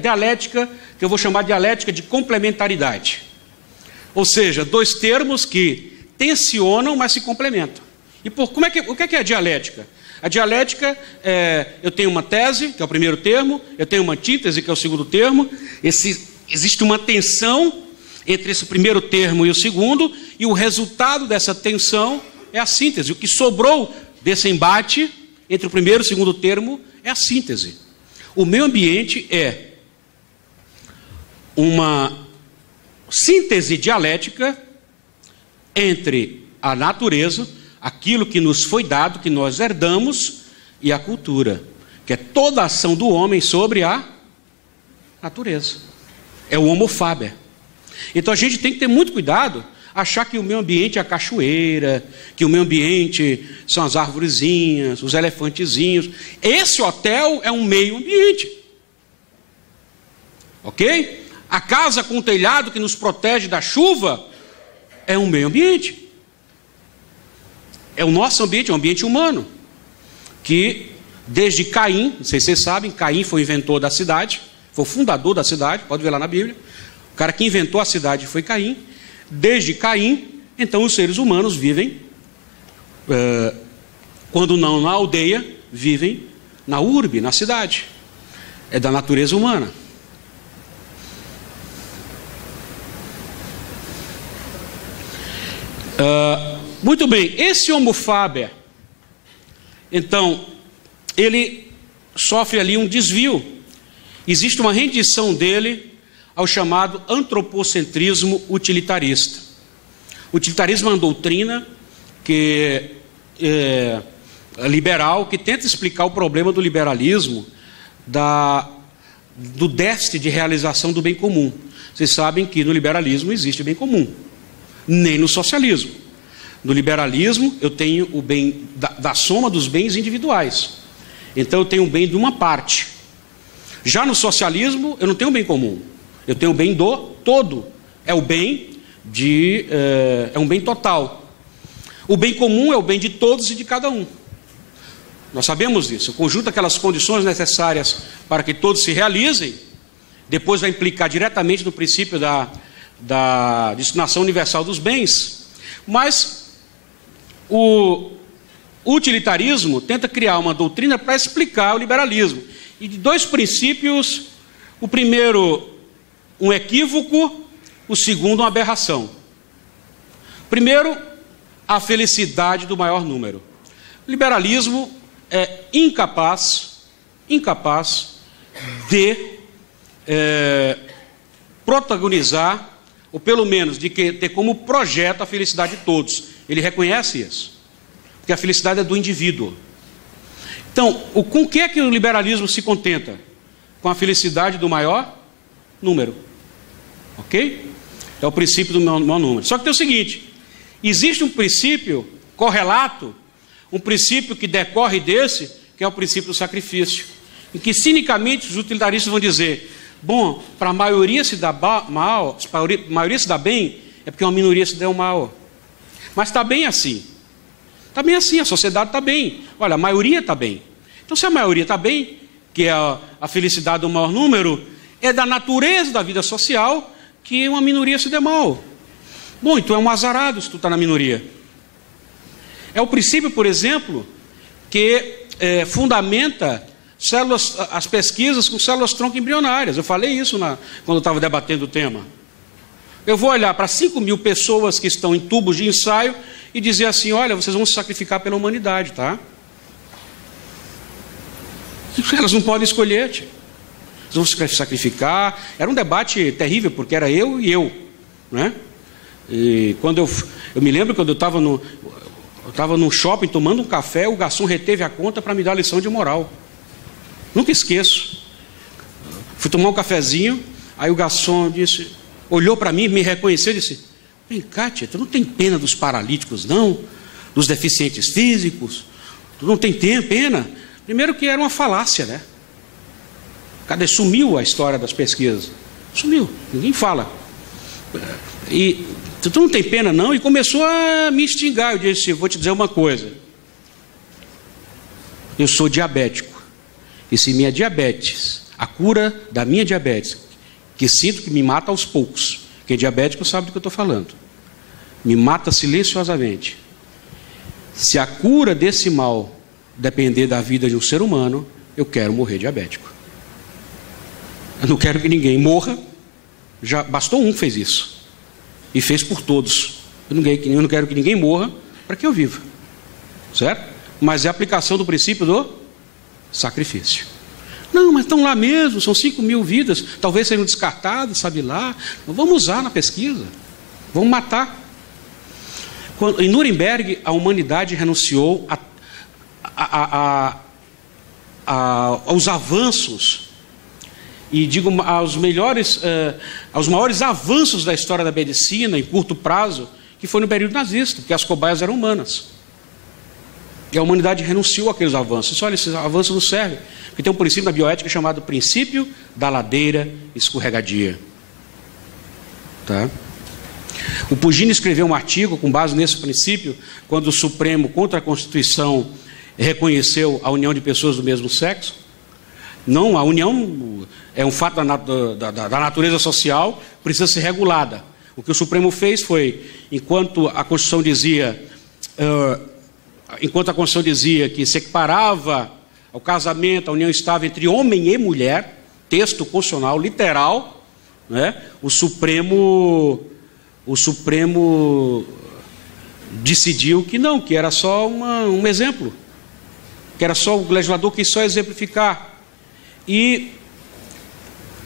dialética, que eu vou chamar de dialética de complementaridade. Ou seja, 2 termos que tensionam, mas se complementam. E o que é a dialética? A dialética eu tenho uma tese, que é o primeiro termo, eu tenho uma antítese, que é o segundo termo. Existe uma tensão entre esse primeiro termo e o segundo, e o resultado dessa tensão é a síntese. O que sobrou desse embate entre o primeiro e o segundo termo é a síntese. O meio ambiente é uma síntese dialética entre a natureza, aquilo que nos foi dado, que nós herdamos, e a cultura, que é toda a ação do homem sobre a natureza. É o homo faber. Então a gente tem que ter muito cuidado, achar que o meio ambiente é a cachoeira, que o meio ambiente são as arvorezinhas, os elefantezinhos. Esse hotel é um meio ambiente. Ok? A casa com o telhado que nos protege da chuva é um meio ambiente. É o nosso ambiente, é um ambiente humano. Que desde Caim, não sei se vocês sabem, Caim foi o inventor da cidade, foi o fundador da cidade, pode ver lá na Bíblia. O cara que inventou a cidade foi Caim. Desde Caim, então os seres humanos vivem, quando não na aldeia, vivem na urbe, na cidade. É da natureza humana. Muito bem, esse homo faber, então, ele sofre ali um desvio. Existe uma rendição dele ao chamado antropocentrismo utilitarista. O utilitarismo é uma doutrina que é liberal, que tenta explicar o problema do liberalismo, do déficit de realização do bem comum. Vocês sabem que no liberalismo existe bem comum, nem no socialismo. No liberalismo, eu tenho o bem da soma dos bens individuais. Então, eu tenho o bem de uma parte. Já no socialismo, eu não tenho o bem comum. Eu tenho o bem do todo. É o bem é um bem total. O bem comum é o bem de todos e de cada um. Nós sabemos disso. O conjunto daquelas condições necessárias para que todos se realizem, depois vai implicar diretamente no princípio da destinação universal dos bens. Mas o utilitarismo tenta criar uma doutrina para explicar o liberalismo. E de dois princípios, o primeiro, um equívoco, o segundo, uma aberração. Primeiro, a felicidade do maior número. O liberalismo é incapaz de protagonizar, ou pelo menos de ter como projeto a felicidade de todos. Ele reconhece isso, porque a felicidade é do indivíduo. Então, com o que é que o liberalismo se contenta? Com a felicidade do maior número. Ok? É o princípio do maior número. Só que tem o seguinte, existe um princípio correlato, um princípio que decorre desse, que é o princípio do sacrifício, em que cinicamente os utilitaristas vão dizer, bom, para a maioria se dá mal, para a maioria se dá bem, é porque uma minoria se deu mal. Mas está bem assim. Está bem assim, a sociedade está bem. Olha, a maioria está bem. Então, se a maioria está bem, que é a felicidade do maior número, é da natureza da vida social que uma minoria se dê mal. Bom, então é um azarado se tu está na minoria. É o princípio, por exemplo, que fundamenta as pesquisas com células-tronco embrionárias. Eu falei isso quando eu estava debatendo o tema. Eu vou olhar para 5.000 pessoas que estão em tubos de ensaio e dizer assim, olha, vocês vão se sacrificar pela humanidade, tá? Elas não podem escolher, tia. Eles vão se sacrificar. Era um debate terrível, porque era eu e eu, né? E quando eu me lembro quando eu estava no shopping tomando um café, o garçom reteve a conta para me dar a lição de moral. Nunca esqueço. Fui tomar um cafezinho, aí o garçom disse... olhou para mim, me reconheceu e disse, vem cá, tia, tu não tem pena dos paralíticos, não? Dos deficientes físicos? Tu não tem pena? Primeiro que era uma falácia, né? Cadê? Sumiu a história das pesquisas. Sumiu, ninguém fala. E tu não tem pena, não? E começou a me extingar. Eu disse, vou te dizer uma coisa. Eu sou diabético. E se minha diabetes, a cura da minha diabetes, que sinto que me mata aos poucos, quem é diabético sabe do que eu estou falando, me mata silenciosamente. Se a cura desse mal depender da vida de um ser humano, eu quero morrer diabético. Eu não quero que ninguém morra. Já bastou um que fez isso, e fez por todos. Eu não quero que ninguém morra para que eu viva, certo? Mas é a aplicação do princípio do sacrifício. Não, mas estão lá mesmo, são 5.000 vidas, talvez sejam descartadas, sabe lá. Vamos usar na pesquisa, vamos matar. Em Nuremberg, a humanidade renunciou aos avanços, e digo aos maiores avanços da história da medicina em curto prazo, que foi no período nazista, porque as cobaias eram humanas. E a humanidade renunciou àqueles avanços. Olha, esses avanços não servem. Porque tem um princípio na bioética chamado princípio da ladeira escorregadia. Tá? O Pugini escreveu um artigo com base nesse princípio, quando o Supremo, contra a Constituição, reconheceu a união de pessoas do mesmo sexo. Não, a união é um fato da natureza social, precisa ser regulada. O que o Supremo fez foi, enquanto a Constituição dizia que se equiparava ao casamento, a união estável entre homem e mulher, texto constitucional, literal, né? O Supremo decidiu que não, que era só um exemplo, que era só o legislador que só exemplificar. E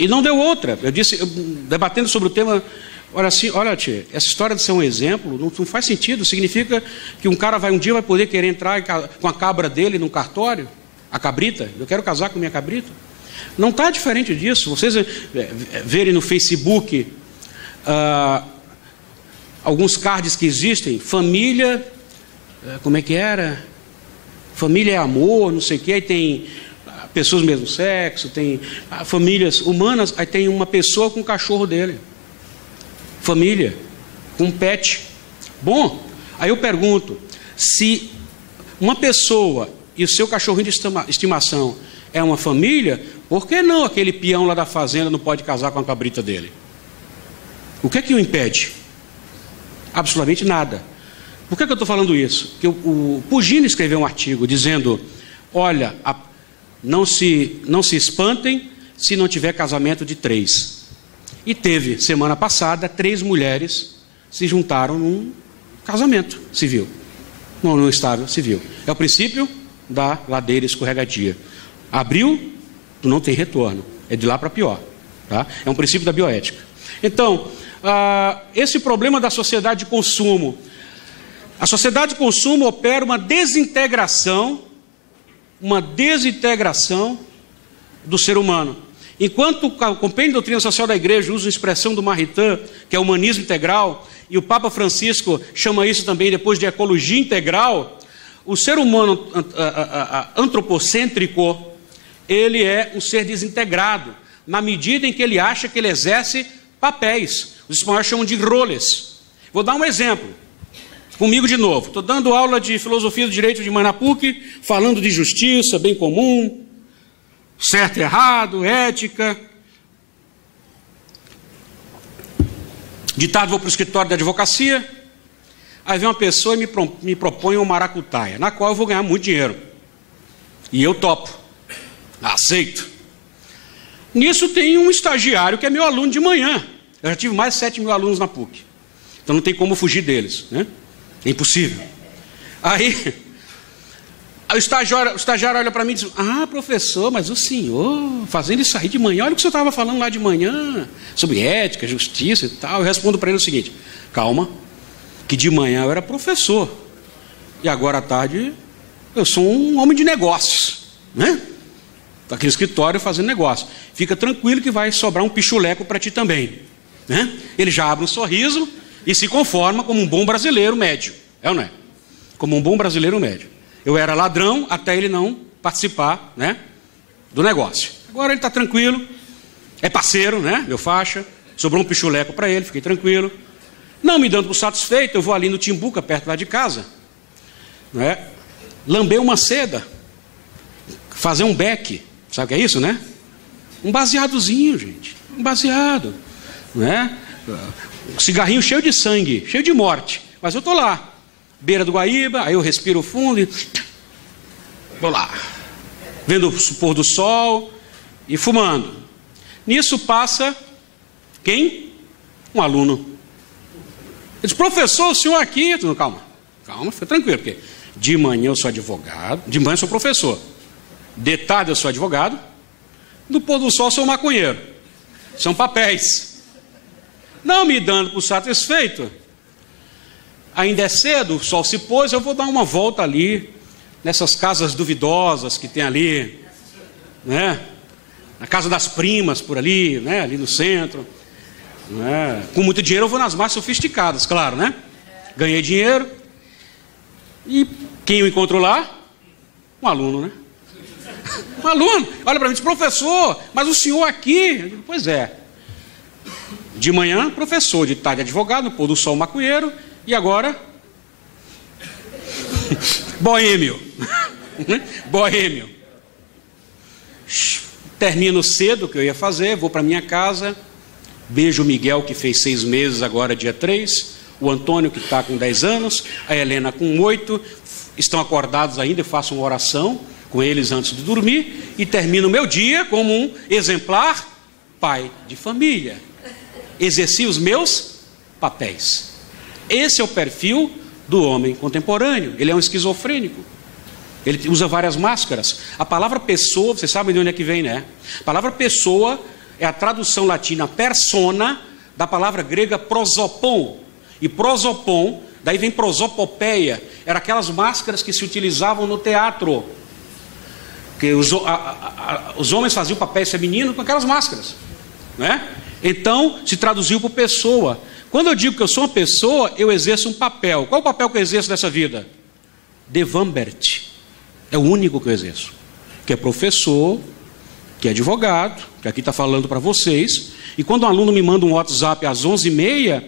não deu outra. Eu disse, debatendo sobre o tema, olha, tia, essa história de ser um exemplo não faz sentido. Significa que um cara um dia vai poder querer entrar com a cabra dele num cartório, a cabrita, eu quero casar com minha cabrita. Não está diferente disso. Vocês verem no Facebook alguns cards que existem, família, como é que era? Família é amor, não sei o que, aí tem pessoas do mesmo sexo, tem famílias humanas, aí tem uma pessoa com o cachorro dele. Família, com um pet. Bom, aí eu pergunto, se uma pessoa e o seu cachorrinho de estimação é uma família, por que não aquele peão lá da fazenda não pode casar com a cabrita dele? O que é que o impede? Absolutamente nada. Por que eu estou falando isso? Porque o Pugini escreveu um artigo dizendo, olha, não se espantem se não tiver casamento de 3. E teve, semana passada, 3 mulheres se juntaram num casamento civil, num estável civil. É o princípio da ladeira escorregadia. Abriu, tu não tem retorno. É de lá para pior. Tá? É um princípio da bioética. Então, esse problema da sociedade de consumo. A sociedade de consumo opera uma desintegração do ser humano. Enquanto o Compêndio de Doutrina Social da Igreja usa a expressão do Maritain, que é humanismo integral, e o Papa Francisco chama isso também depois de ecologia integral, o ser humano antropocêntrico, ele é um ser desintegrado, na medida em que ele acha que ele exerce papéis. Os espanhóis chamam de roles. Vou dar um exemplo. Comigo de novo. Estou dando aula de filosofia do direito de manhã na PUC, falando de justiça, bem comum, certo e errado, ética. De tarde vou para o escritório da advocacia, aí vem uma pessoa e me propõe uma maracutaia, na qual eu vou ganhar muito dinheiro. E eu topo, aceito. Nisso tem um estagiário que é meu aluno de manhã. Eu já tive mais de 7.000 alunos na PUC. Então não tem como fugir deles, né? É impossível. Aí o estagiário olha para mim e diz, professor, mas o senhor fazendo isso aí de manhã, olha o que o senhor estava falando lá de manhã, sobre ética, justiça e tal. Eu respondo para ele o seguinte, calma, que de manhã eu era professor, e agora à tarde eu sou um homem de negócios, né? Estou aqui no escritório fazendo negócio. Fica tranquilo que vai sobrar um pichuleco para ti também, né? Ele já abre um sorriso e se conforma como um bom brasileiro médio, é ou não é? Como um bom brasileiro médio. Eu era ladrão até ele não participar, né, do negócio. Agora ele está tranquilo, é parceiro, né, meu faixa, sobrou um pichuleco para ele, fiquei tranquilo. Não me dando por satisfeito, eu vou ali no Timbuca, perto lá de casa, né, lamber uma seda, fazer um beck, sabe o que é isso, né? Um baseadozinho, gente, um baseado, né? Um cigarrinho cheio de sangue, cheio de morte, mas eu estou lá, beira do Guaíba, aí eu respiro fundo e vou lá, vendo o pôr do sol e fumando. Nisso passa quem? Um aluno. Ele diz, professor, o senhor aqui... Calma, fica tranquilo, porque de manhã eu sou advogado, de manhã eu sou professor, de tarde eu sou advogado, No pôr do sol sou maconheiro. São papéis. Não me dando por satisfeito, ainda é cedo, o sol se pôs, eu vou dar uma volta ali, nessas casas duvidosas que tem ali, né? Na casa das primas, por ali, né? Ali no centro. Né? Com muito dinheiro eu vou nas mais sofisticadas, claro, né? Ganhei dinheiro. E quem o encontrou lá? Um aluno, né? Um aluno, olha para mim, diz, professor, mas o senhor aqui? Eu digo, pois é. De manhã, professor, de tarde, advogado, no pôr do sol, maconheiro, e agora? Boêmio. Boêmio. Termino cedo o que eu ia fazer, vou para minha casa, beijo o Miguel, que fez 6 meses, agora dia 3, o Antônio, que está com 10 anos, a Helena com 8, estão acordados ainda, eu faço uma oração com eles antes de dormir, e termino o meu dia como um exemplar pai de família. Exerci os meus papéis. Esse é o perfil do homem contemporâneo. Ele é um esquizofrênico. Ele usa várias máscaras. A palavra pessoa, vocês sabem de onde é que vem, né? A palavra pessoa é a tradução latina persona da palavra grega prosopon. E prosopon, daí vem prosopopeia. Eram aquelas máscaras que se utilizavam no teatro. Que os homens faziam papéis femininos com aquelas máscaras, né? Então, se traduziu por pessoa. Quando eu digo que eu sou uma pessoa, eu exerço um papel. Qual o papel que eu exerço nessa vida? De Vambert. É o único que eu exerço. Que é professor, que é advogado, que aqui está falando para vocês. E quando um aluno me manda um WhatsApp às 11h30,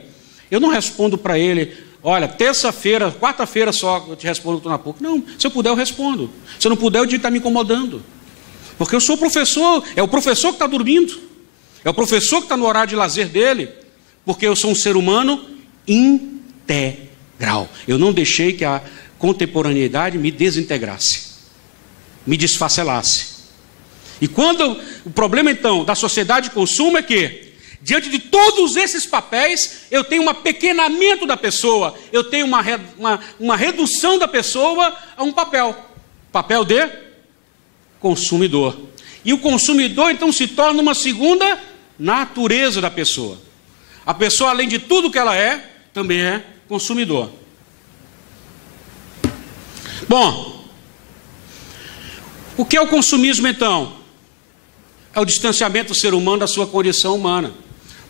eu não respondo para ele, olha, terça-feira, quarta-feira só eu te respondo, estou na PUC. Não, se eu puder eu respondo. Se eu não puder, eu digo que está me incomodando. Porque eu sou professor, é o professor que está dormindo. É o professor que está no horário de lazer dele, porque eu sou um ser humano integral. Eu não deixei que a contemporaneidade me desintegrasse, me desfacelasse. E quando o problema então da sociedade de consumo é que, diante de todos esses papéis, eu tenho um apequenamento da pessoa, eu tenho uma redução da pessoa a um papel de consumidor. E o consumidor então se torna uma segunda natureza da pessoa. A pessoa, além de tudo que ela é, também é consumidor. Bom, o que é o consumismo então? É o distanciamento do ser humano da sua condição humana.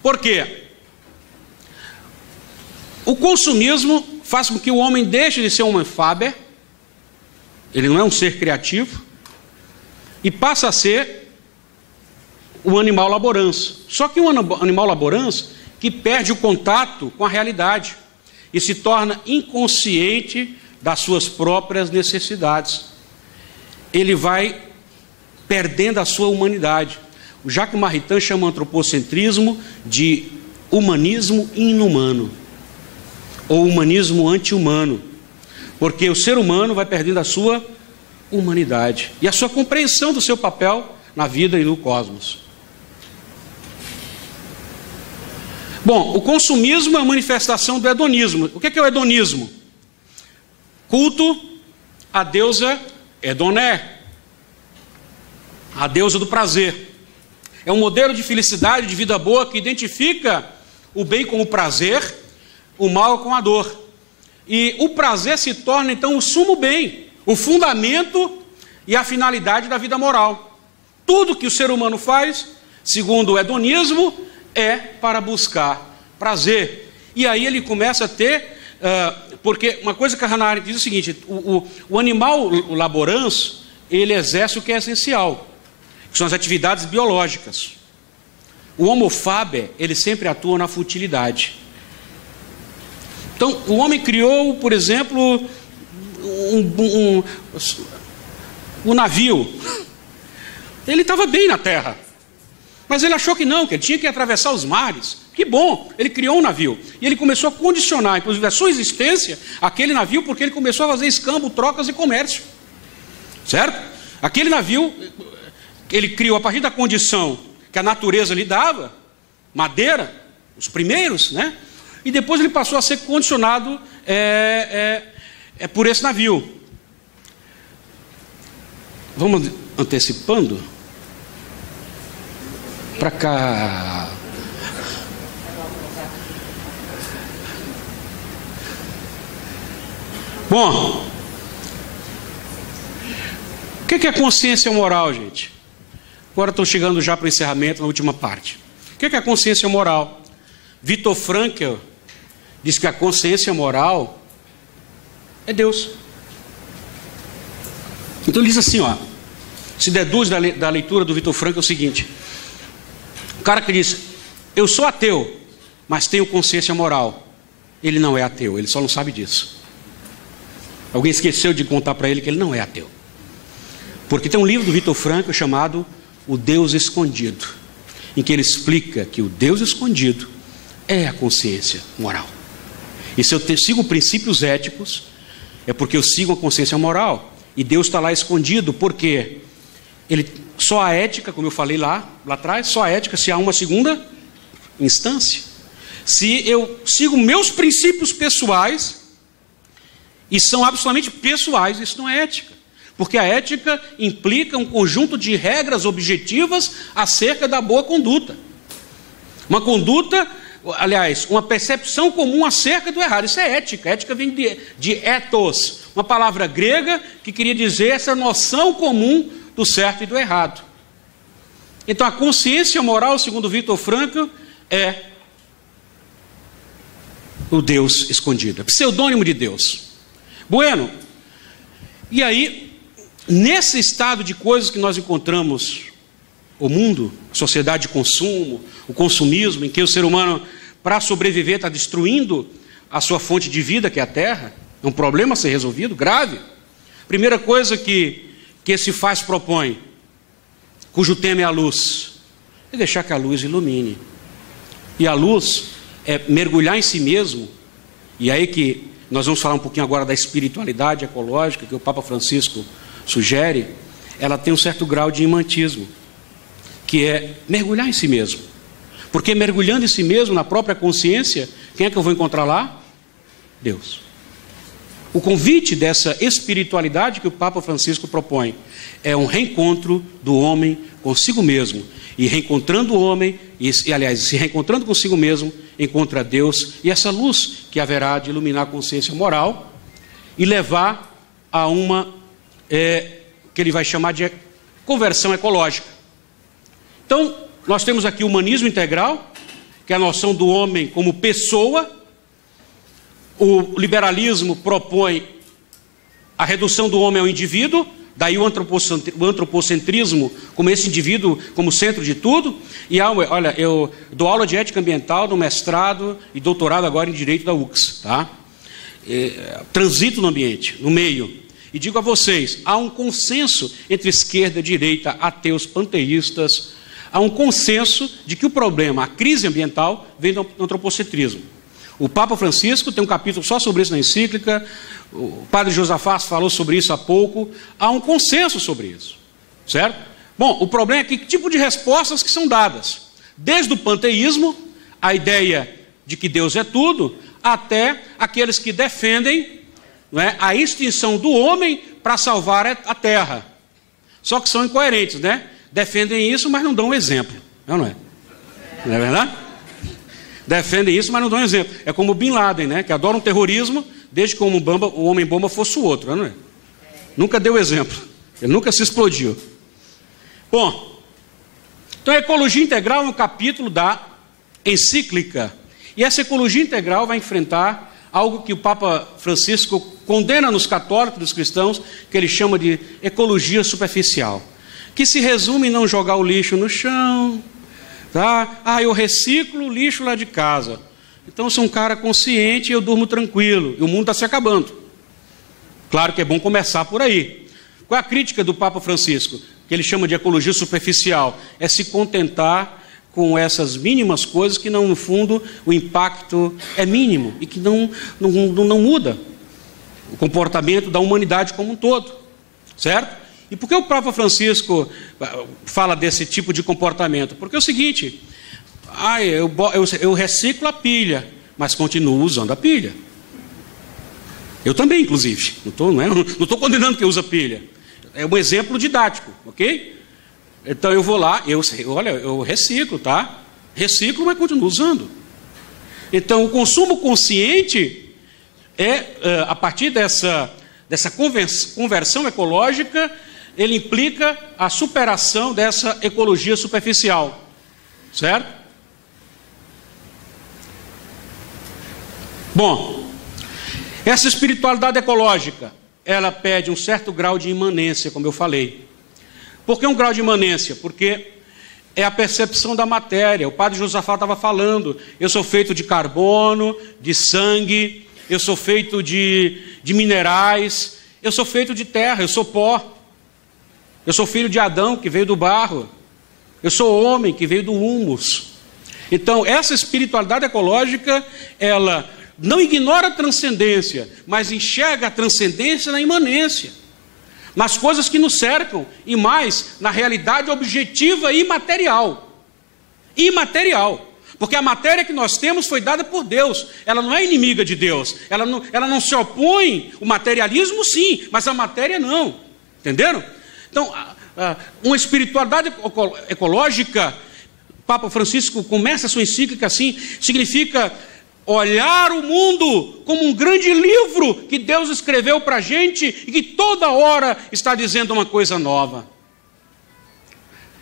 Por quê? O consumismo faz com que o homem deixe de ser um faber, ele não é um ser criativo, e passa a ser o animal laborans. Só que um animal laborans que perde o contato com a realidade e se torna inconsciente das suas próprias necessidades. Ele vai perdendo a sua humanidade. O Jacques Maritain chama o antropocentrismo de humanismo inumano, ou humanismo anti-humano, porque o ser humano vai perdendo a sua humanidade e a sua compreensão do seu papel na vida e no cosmos. Bom, o consumismo é a manifestação do hedonismo. O que é o hedonismo? Culto à deusa Edoné, a deusa do prazer. É um modelo de felicidade, de vida boa, que identifica o bem com o prazer, o mal com a dor. E o prazer se torna, então, o sumo bem, o fundamento e a finalidade da vida moral. Tudo que o ser humano faz, segundo o hedonismo, é para buscar prazer. E aí ele começa a ter... porque uma coisa que a Hannah Arendt diz é o seguinte, o animal laborans, ele exerce o que é essencial, que são as atividades biológicas. O homo faber, ele sempre atua na futilidade. Então, o homem criou, por exemplo, um navio. Ele estava bem na terra, mas ele achou que não, que ele tinha que atravessar os mares. Que bom, ele criou um navio. E ele começou a condicionar, inclusive, a sua existência, aquele navio, porque ele começou a fazer escambo, trocas e comércio. Certo? Aquele navio, ele criou a partir da condição que a natureza lhe dava, madeira, os primeiros, né? E depois ele passou a ser condicionado por esse navio. Vamos antecipando? Para cá. Bom, o que é consciência moral, gente? Agora estou chegando já para o encerramento, na última parte. O que é a consciência moral? Viktor Frankl diz que a consciência moral é Deus. Então ele diz assim, ó, se deduz da leitura do Viktor Frankl é o seguinte: o cara que diz, eu sou ateu, mas tenho consciência moral, ele não é ateu, ele só não sabe disso. Alguém esqueceu de contar para ele que ele não é ateu. Porque tem um livro do Viktor Frankl chamado O Deus Escondido, em que ele explica que o Deus escondido é a consciência moral. E se eu sigo princípios éticos, é porque eu sigo a consciência moral. E Deus está lá escondido, porque só a ética, como eu falei lá atrás, só a ética se há uma segunda instância. Se eu sigo meus princípios pessoais, e são absolutamente pessoais, isso não é ética. Porque a ética implica um conjunto de regras objetivas acerca da boa conduta. Uma conduta, aliás, uma percepção comum acerca do errado. Isso é ética. Ética vem de ethos, uma palavra grega que queria dizer essa noção comum do certo e do errado. Então a consciência moral, segundo Viktor Frankl, é o Deus escondido, pseudônimo de Deus. Bueno, e aí, nesse estado de coisas que nós encontramos o mundo, a sociedade de consumo, o consumismo, em que o ser humano, para sobreviver, está destruindo a sua fonte de vida, que é a terra, é um problema a ser resolvido, grave. Primeira coisa que esse faz propõe, cujo tema é a luz, é deixar que a luz ilumine. E a luz é mergulhar em si mesmo, e aí que nós vamos falar um pouquinho agora da espiritualidade ecológica, que o Papa Francisco sugere. Ela tem um certo grau de imantismo, que é mergulhar em si mesmo. Porque mergulhando em si mesmo, na própria consciência, quem é que eu vou encontrar lá? Deus. O convite dessa espiritualidade que o Papa Francisco propõe é um reencontro do homem consigo mesmo. E reencontrando o homem, aliás, se reencontrando consigo mesmo, encontra Deus e essa luz que haverá de iluminar a consciência moral e levar a uma, que ele vai chamar de conversão ecológica. Então, nós temos aqui o humanismo integral, que é a noção do homem como pessoa. O liberalismo propõe a redução do homem ao indivíduo, daí o antropocentrismo como esse indivíduo como centro de tudo. E olha, eu dou aula de ética ambiental no mestrado e doutorado agora em direito da UX, tá? Transito no ambiente, no meio. E digo a vocês, há um consenso entre esquerda, direita, ateus, panteístas, há um consenso de que o problema, a crise ambiental, vem do antropocentrismo. O Papa Francisco tem um capítulo só sobre isso na encíclica, o padre Josafat falou sobre isso há pouco, há um consenso sobre isso, certo? Bom, o problema é que tipo de respostas que são dadas, desde o panteísmo, a ideia de que Deus é tudo, até aqueles que defendem, não é, a extinção do homem para salvar a terra. Só que são incoerentes, né? Defendem isso, mas não dão um exemplo, não é? Não é verdade? Defendem isso, mas não dão um exemplo. É como o Bin Laden, né? Que adora um terrorismo, desde que o homem-bomba fosse o outro, não é? Nunca deu exemplo. Ele nunca se explodiu. Bom, então a ecologia integral é um capítulo da encíclica. E essa ecologia integral vai enfrentar algo que o Papa Francisco condena nos católicos, nos cristãos, que ele chama de ecologia superficial, que se resume em não jogar o lixo no chão, tá? Eu reciclo o lixo lá de casa. Então eu sou um cara consciente e eu durmo tranquilo. E o mundo está se acabando. Claro que é bom começar por aí. Qual é a crítica do Papa Francisco? Que ele chama de ecologia superficial. É se contentar com essas mínimas coisas que, não, no fundo, o impacto é mínimo e que não muda o comportamento da humanidade como um todo. Certo? E por que o Papa Francisco fala desse tipo de comportamento? Porque é o seguinte, eu reciclo a pilha, mas continuo usando a pilha. Eu também, inclusive. Não estou condenando quem usa pilha. É um exemplo didático, ok? Então eu vou lá, olha, eu reciclo, tá? Reciclo, mas continuo usando. Então o consumo consciente a partir dessa conversão ecológica, ele implica a superação dessa ecologia superficial, certo? Bom, essa espiritualidade ecológica, ela pede um certo grau de imanência, como eu falei. Por que um grau de imanência? Porque é a percepção da matéria. O padre Josafá estava falando, eu sou feito de carbono, de sangue, eu sou feito de minerais, eu sou feito de terra, eu sou pó. Eu sou filho de Adão, que veio do barro. Eu sou homem, que veio do humus. Então, essa espiritualidade ecológica, ela não ignora a transcendência, mas enxerga a transcendência na imanência, nas coisas que nos cercam, e mais, na realidade objetiva e imaterial. Imaterial. Porque a matéria que nós temos foi dada por Deus. Ela não é inimiga de Deus. Ela não se opõe. O materialismo, sim, mas a matéria não. Entenderam? Então, uma espiritualidade ecológica, o Papa Francisco começa a sua encíclica assim, significa olhar o mundo como um grande livro que Deus escreveu para a gente e que toda hora está dizendo uma coisa nova.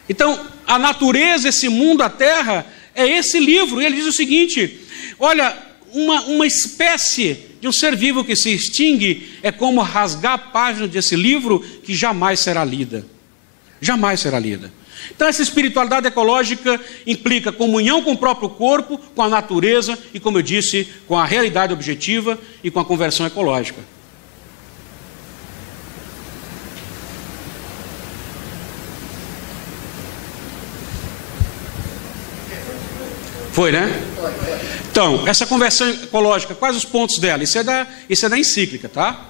Então, a natureza, esse mundo, a terra, é esse livro. E ele diz o seguinte, olha, uma espécie de um ser vivo que se extingue é como rasgar a página desse livro que jamais será lida. Jamais será lida. Então essa espiritualidade ecológica implica comunhão com o próprio corpo, com a natureza e, como eu disse, com a realidade objetiva e com a conversão ecológica. Foi, né? Então, essa conversão ecológica, quais os pontos dela? Isso é da encíclica, tá?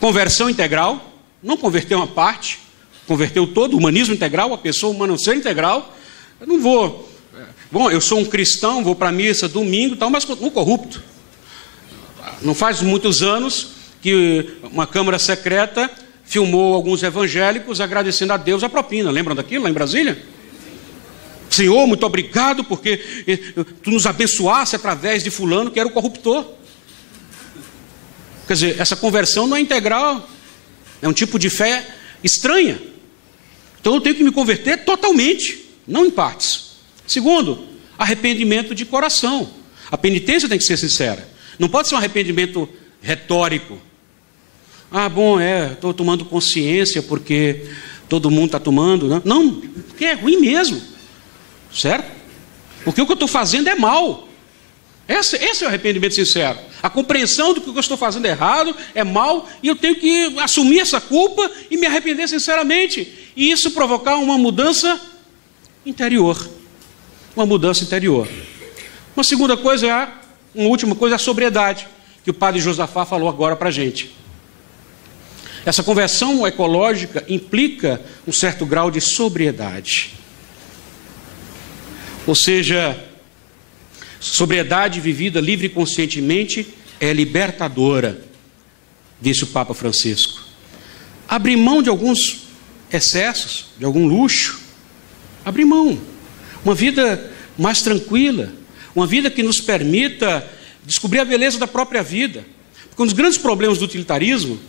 Conversão integral, não converteu uma parte, converteu todo, o humanismo integral, a pessoa humana ser integral. Eu não vou... Bom, eu sou um cristão, vou para a missa domingo, tal, mas um corrupto. Não faz muitos anos que uma câmara secreta filmou alguns evangélicos agradecendo a Deus a propina. Lembram daquilo lá em Brasília? Senhor, muito obrigado porque tu nos abençoasse através de fulano que era o corruptor. Quer dizer, essa conversão não é integral, é um tipo de fé estranha. Então eu tenho que me converter totalmente, não em partes. Segundo, arrependimento de coração. A penitência tem que ser sincera. Não pode ser um arrependimento retórico. Ah, bom, estou tomando consciência porque todo mundo está tomando. Não, porque é ruim mesmo. Certo? Porque o que eu estou fazendo é mal. Esse é o arrependimento sincero. A compreensão do que eu estou fazendo errado é mal e eu tenho que assumir essa culpa e me arrepender sinceramente. E isso provocar uma mudança interior. Uma mudança interior. Uma segunda coisa uma última coisa é a sobriedade, que o padre Josafá falou agora para a gente. Essa conversão ecológica implica um certo grau de sobriedade. Ou seja, sobriedade vivida livre e conscientemente é libertadora, disse o Papa Francisco. Abrir mão de alguns excessos, de algum luxo, abrir mão. Uma vida mais tranquila, uma vida que nos permita descobrir a beleza da própria vida. Porque um dos grandes problemas do utilitarismo,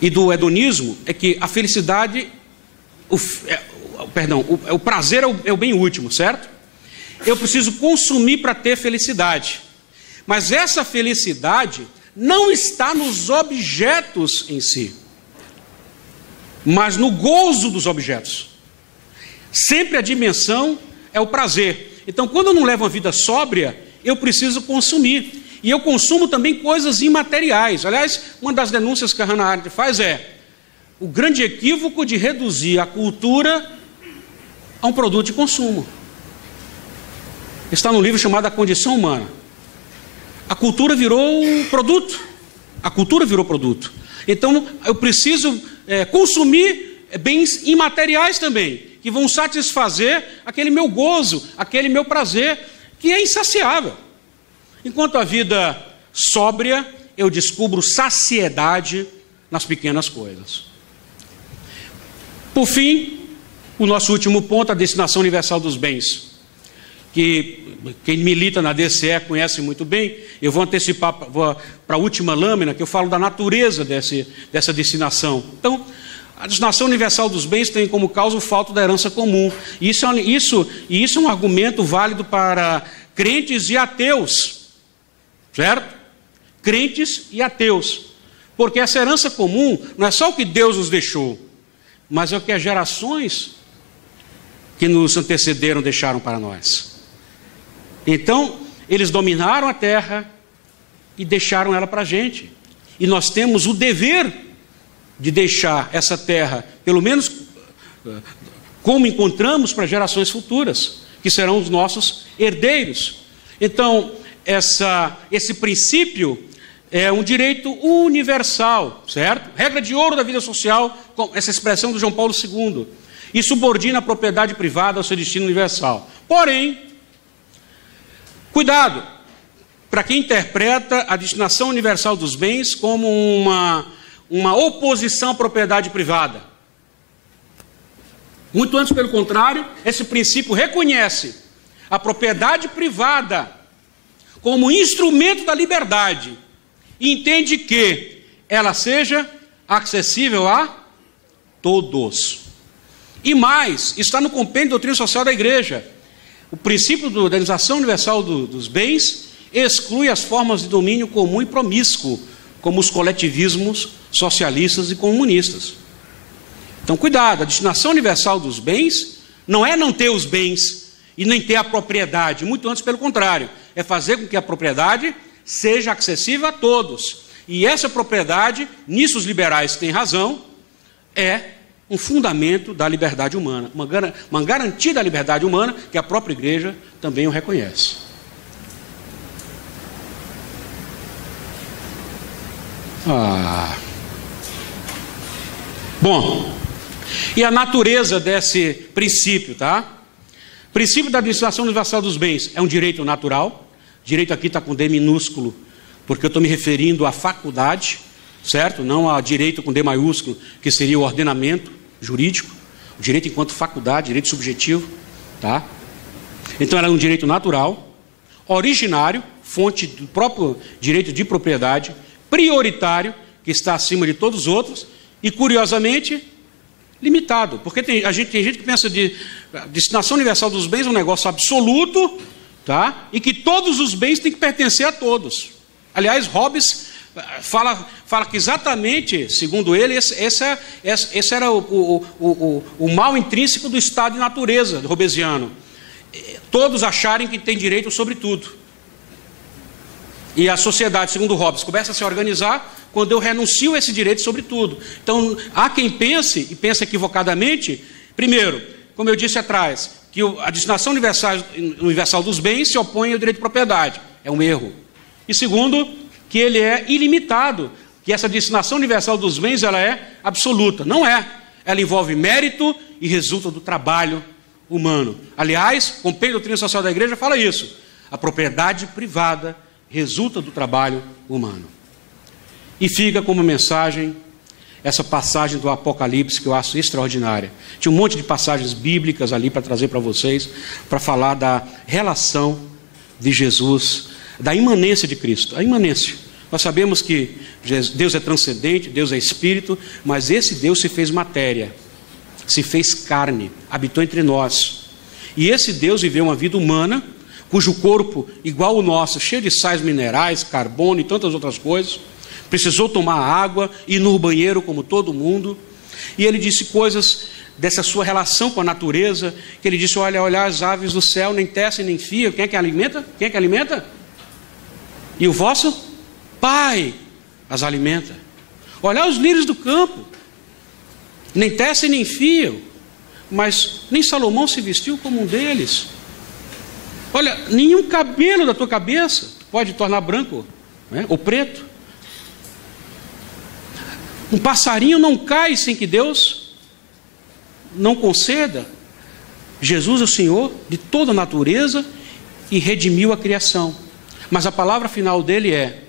e do hedonismo é que a felicidade, o prazer é o bem último, certo? Eu preciso consumir para ter felicidade. Mas essa felicidade não está nos objetos em si, mas no gozo dos objetos. Sempre a dimensão é o prazer. Então, quando eu não levo uma vida sóbria, eu preciso consumir. E eu consumo também coisas imateriais. Aliás, uma das denúncias que a Hannah Arendt faz é o grande equívoco de reduzir a cultura a um produto de consumo. Está num livro chamado A Condição Humana. A cultura virou produto. A cultura virou produto. Então, eu preciso consumir bens imateriais também, que vão satisfazer aquele meu gozo, aquele meu prazer, que é insaciável. Enquanto a vida sóbria eu descubro saciedade nas pequenas coisas. Por fim, o nosso último ponto, a destinação universal dos bens, que quem milita na DCE conhece muito bem. Eu vou antecipar para a última lâmina, que eu falo da natureza dessa destinação. Então, a destinação universal dos bens tem como causa o fato da herança comum. E isso é um argumento válido para crentes e ateus, certo? Crentes e ateus. Porque essa herança comum não é só o que Deus nos deixou, mas é o que as gerações que nos antecederam deixaram para nós. Então, eles dominaram a terra e deixaram ela para a gente. E nós temos o dever de deixar essa terra, pelo menos como encontramos para gerações futuras, que serão os nossos herdeiros. Então, esse princípio é um direito universal, certo? Regra de ouro da vida social, essa expressão do João Paulo II, e subordina a propriedade privada ao seu destino universal. Porém, cuidado, para quem interpreta a destinação universal dos bens como uma oposição à propriedade privada. Muito antes, pelo contrário, esse princípio reconhece a propriedade privada como instrumento da liberdade e entende que ela seja acessível a todos. E mais, está no compêndio de doutrina social da igreja. O princípio da organização universal dos bens exclui as formas de domínio comum e promíscuo, como os coletivismos socialistas e comunistas. Então, cuidado, a destinação universal dos bens não é não ter os bens e nem ter a propriedade, muito antes pelo contrário, é fazer com que a propriedade seja acessível a todos. E essa propriedade, nisso os liberais têm razão, é um fundamento da liberdade humana, uma garantia da liberdade humana que a própria igreja também o reconhece. Bom, e a natureza desse princípio, tá? O princípio da destinação universal dos bens é um direito natural. Direito aqui está com D minúsculo, porque eu estou me referindo à faculdade, certo? Não a direito com D maiúsculo, que seria o ordenamento jurídico. O direito enquanto faculdade, direito subjetivo, tá? Então, ela é um direito natural, originário, fonte do próprio direito de propriedade, prioritário, que está acima de todos os outros, e, curiosamente, limitado. Porque tem gente que pensa de destinação universal dos bens é um negócio absoluto, tá? E que todos os bens têm que pertencer a todos. Aliás, Hobbes fala que exatamente, segundo ele, esse era o mal intrínseco do estado de natureza hobbesiano. Todos acharem que têm direito sobre tudo. E a sociedade, segundo Hobbes, começa a se organizar quando eu renuncio a esse direito sobre tudo. Então, há quem pense, e pensa equivocadamente, primeiro, como eu disse atrás, que a destinação universal dos bens se opõe ao direito de propriedade. É um erro. E segundo, que ele é ilimitado, que essa destinação universal dos bens ela é absoluta. Não é. Ela envolve mérito e resulta do trabalho humano. Aliás, o compêndio da doutrina social da igreja fala isso. A propriedade privada resulta do trabalho humano. E fica como mensagem essa passagem do Apocalipse que eu acho extraordinária. Tinha um monte de passagens bíblicas ali para trazer para vocês, para falar da relação de Jesus, da imanência de Cristo. A imanência. Nós sabemos que Deus é transcendente, Deus é Espírito, mas esse Deus se fez matéria, se fez carne, habitou entre nós. E esse Deus viveu uma vida humana, cujo corpo, igual o nosso, cheio de sais minerais, carbono e tantas outras coisas, precisou tomar água, ir no banheiro como todo mundo, e ele disse coisas dessa sua relação com a natureza, que ele disse, olha as aves do céu, nem tecem nem fiam, quem é que alimenta? Quem é que alimenta? E o vosso Pai as alimenta. Olha os lírios do campo, nem tecem nem fiam, mas nem Salomão se vestiu como um deles. Olha, nenhum cabelo da tua cabeça pode tornar branco, né, ou preto. Um passarinho não cai sem que Deus não conceda. Jesus é o Senhor de toda a natureza e redimiu a criação. Mas a palavra final dele é: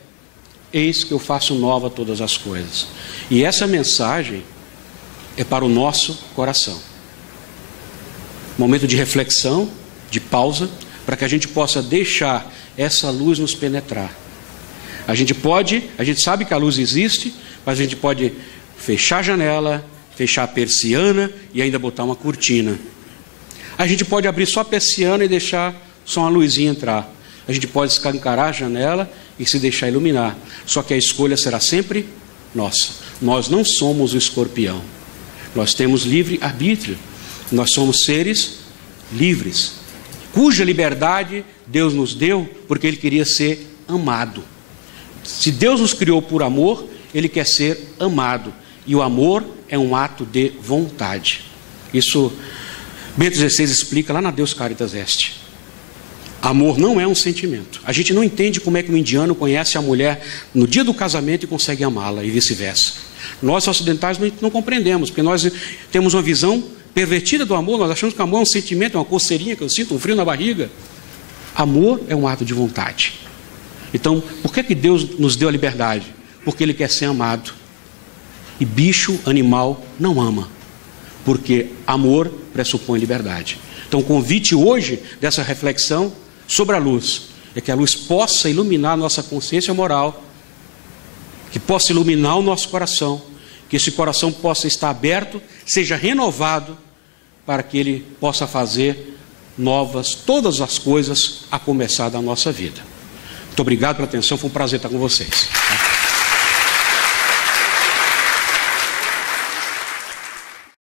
eis que eu faço nova todas as coisas. E essa mensagem é para o nosso coração. Momento de reflexão, de pausa, para que a gente possa deixar essa luz nos penetrar. A gente sabe que a luz existe, mas a gente pode fechar a janela, fechar a persiana e ainda botar uma cortina. A gente pode abrir só a persiana e deixar só uma luzinha entrar. A gente pode escancarar a janela e se deixar iluminar. Só que a escolha será sempre nossa. Nós não somos o escorpião. Nós temos livre arbítrio. Nós somos seres livres, cuja liberdade Deus nos deu porque Ele queria ser amado. Se Deus nos criou por amor, Ele quer ser amado. E o amor é um ato de vontade. Isso Bento XVI explica lá na Deus Caritas Est. Amor não é um sentimento. A gente não entende como é que um indiano conhece a mulher no dia do casamento e consegue amá-la e vice-versa. Nós ocidentais não compreendemos, porque nós temos uma visão pervertida do amor. Nós achamos que o amor é um sentimento, é uma coceirinha que eu sinto, um frio na barriga. Amor é um ato de vontade. Então, por que Deus nos deu a liberdade? Porque Ele quer ser amado. E bicho, animal, não ama. Porque amor pressupõe liberdade. Então, o convite hoje dessa reflexão sobre a luz é que a luz possa iluminar a nossa consciência moral, que possa iluminar o nosso coração, que esse coração possa estar aberto, seja renovado, para que Ele possa fazer novas todas as coisas a começar da nossa vida. Muito obrigado pela atenção, foi um prazer estar com vocês.